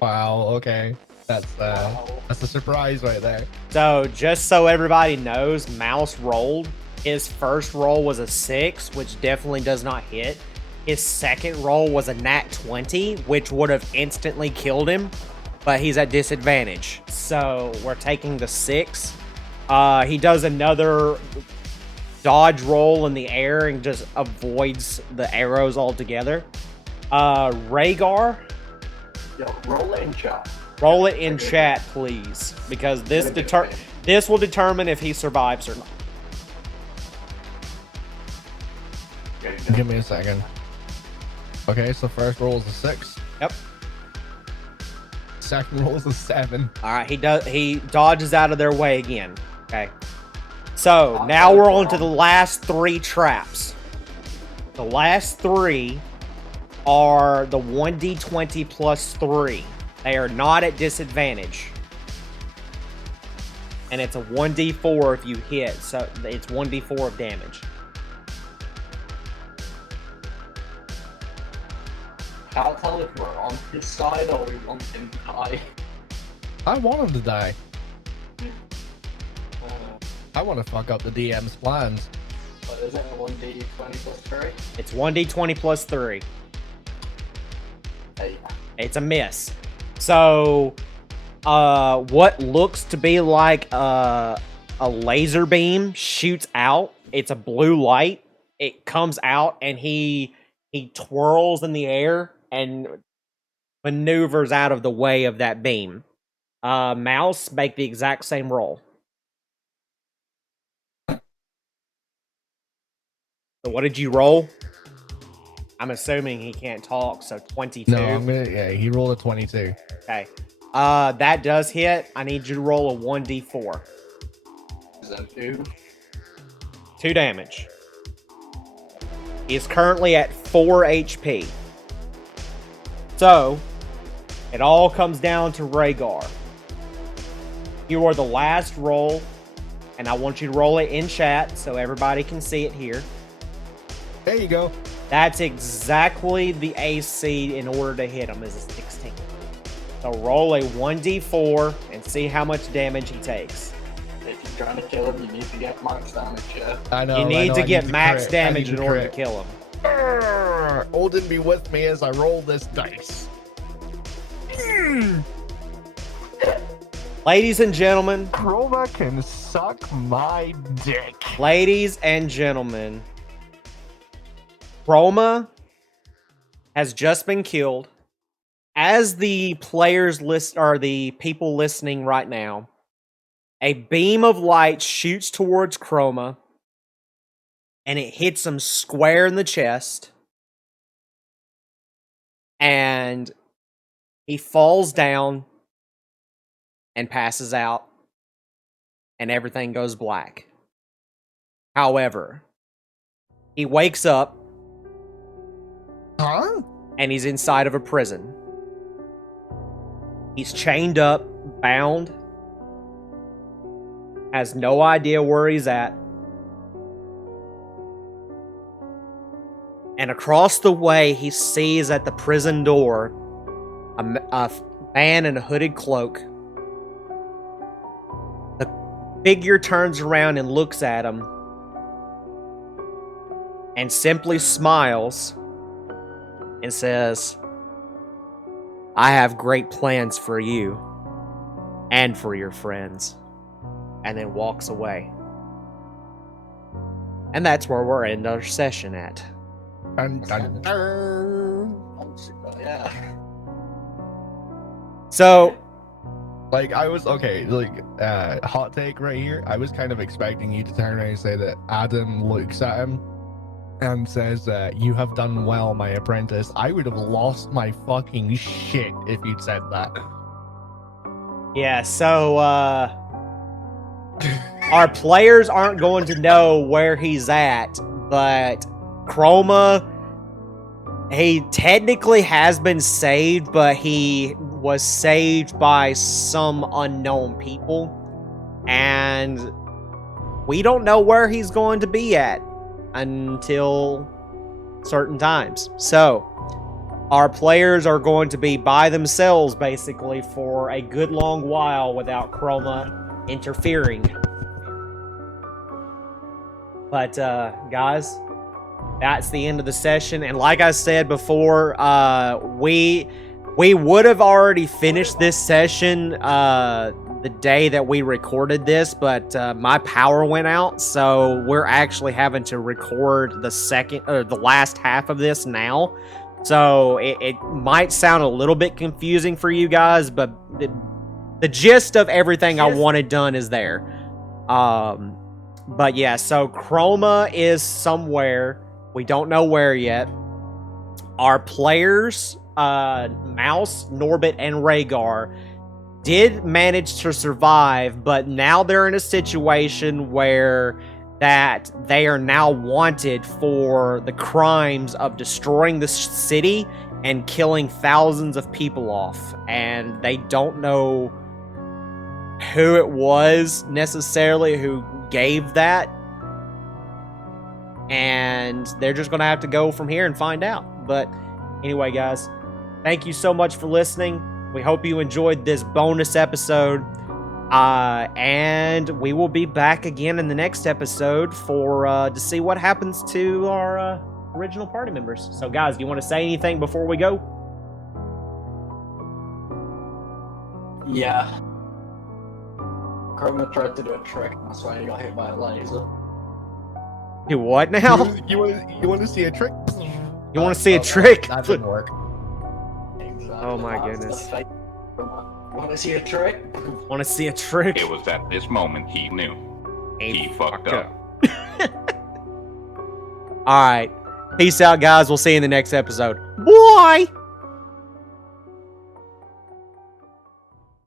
Wow. Okay. That's a surprise right there. So just so everybody knows, mouse rolled. His first roll was a 6, which definitely does not hit. His second roll was a nat 20, which would have instantly killed him, but he's at disadvantage. So we're taking the 6. He does another dodge roll in the air and just avoids the arrows altogether. Rhaegar, Yo, roll it in chat. roll it in chat, please, because this will determine if he survives or not. Give me a second. Okay, so first roll is a 6. Yep. Second roll is a 7. All right, he dodges out of their way again. Okay. So now we're on to the last 3 traps. The last 3 are the 1d20 plus 3. They are not at disadvantage. And it's a 1d4 if you hit, so it's 1d4 of damage. Can't tell if we're on his side or we want him to die. I want him to die. I want to fuck up the DM's plans. But is it a 1d20 plus 3? It's 1d20 plus 3. 8. It's a miss. So, what looks to be like a laser beam shoots out. It's a blue light. It comes out, and he twirls in the air and maneuvers out of the way of that beam. Mouse, make the exact same roll. So what did you roll? I'm assuming he can't talk, so 22. No, yeah, he rolled a 22. Okay. That does hit. I need you to roll a 1d4. Is that 2? 2 damage. He is currently at 4 HP. So, it all comes down to Rhaegar. You are the last roll, and I want you to roll it in chat so everybody can see it here. There you go. That's exactly the AC in order to hit him is a 16. So roll a 1d4 and see how much damage he takes. If you're trying to kill him, you need to get max damage, yeah? I know. You need to get max crit. damage I need in order to crit. kill him. Odin be with me as I roll this dice. Ladies and gentlemen, Chroma can suck my dick. ladies and gentlemen, Chroma has just been killed. As the players or the people listening right now, a beam of light shoots towards Chroma, and it hits him square in the chest, and he falls down and passes out, and everything goes black. However, he wakes up, Huh? and he's inside of a prison. He's chained up, bound, has no idea where he's at. And across the way, he sees at the prison door a man in a hooded cloak. The figure turns around and looks at him and simply smiles and says, "I have great plans for you and for your friends," and then walks away. And that's where we're in our session at. Dun, dun, dun. Yeah. So, Like, I was, okay, like, hot take right here. I was kind of expecting you to turn around and say that Adam looks at him and says, "You have done well, my apprentice." I would have lost my fucking shit if you'd said that. yeah, so, our players aren't going to know where he's at, but Chroma, he technically has been saved, but he was saved by some unknown people, and we don't know where he's going to be at until certain times. So, our players are going to be by themselves, basically, for a good long while without Chroma interfering. But, guys, that's the end of the session. And like I said before, we would have already finished this session the day that we recorded this, but my power went out, so we're actually having to record the last half of this now. So it might sound a little bit confusing for you guys, but the gist of everything I wanted done is there. But yeah, so Chroma is somewhere. We don't know where yet. Our players, Mouse, Norbit, and Rhaegar, did manage to survive, but now they're in a situation where that they are now wanted for the crimes of destroying the city and killing thousands of people off. And they don't know who it was necessarily who gave that. And they're just going to have to go from here and find out. But anyway, guys, thank you so much for listening. We hope you enjoyed this bonus episode. And we will be back again in the next episode to see what happens to our original party members. So, guys, do you want to say anything before we go? Yeah. Chroma tried to do a trick, and that's why he got hit by a laser. Do what now? You want to see a trick? You want to see a trick? That didn't work. Exactly. Oh my That's goodness. the fake Chroma. Want to see a trick? Want to see a trick? It was at this moment he knew. He fucked up. All right. Peace out, guys. We'll see you in the next episode. Bye!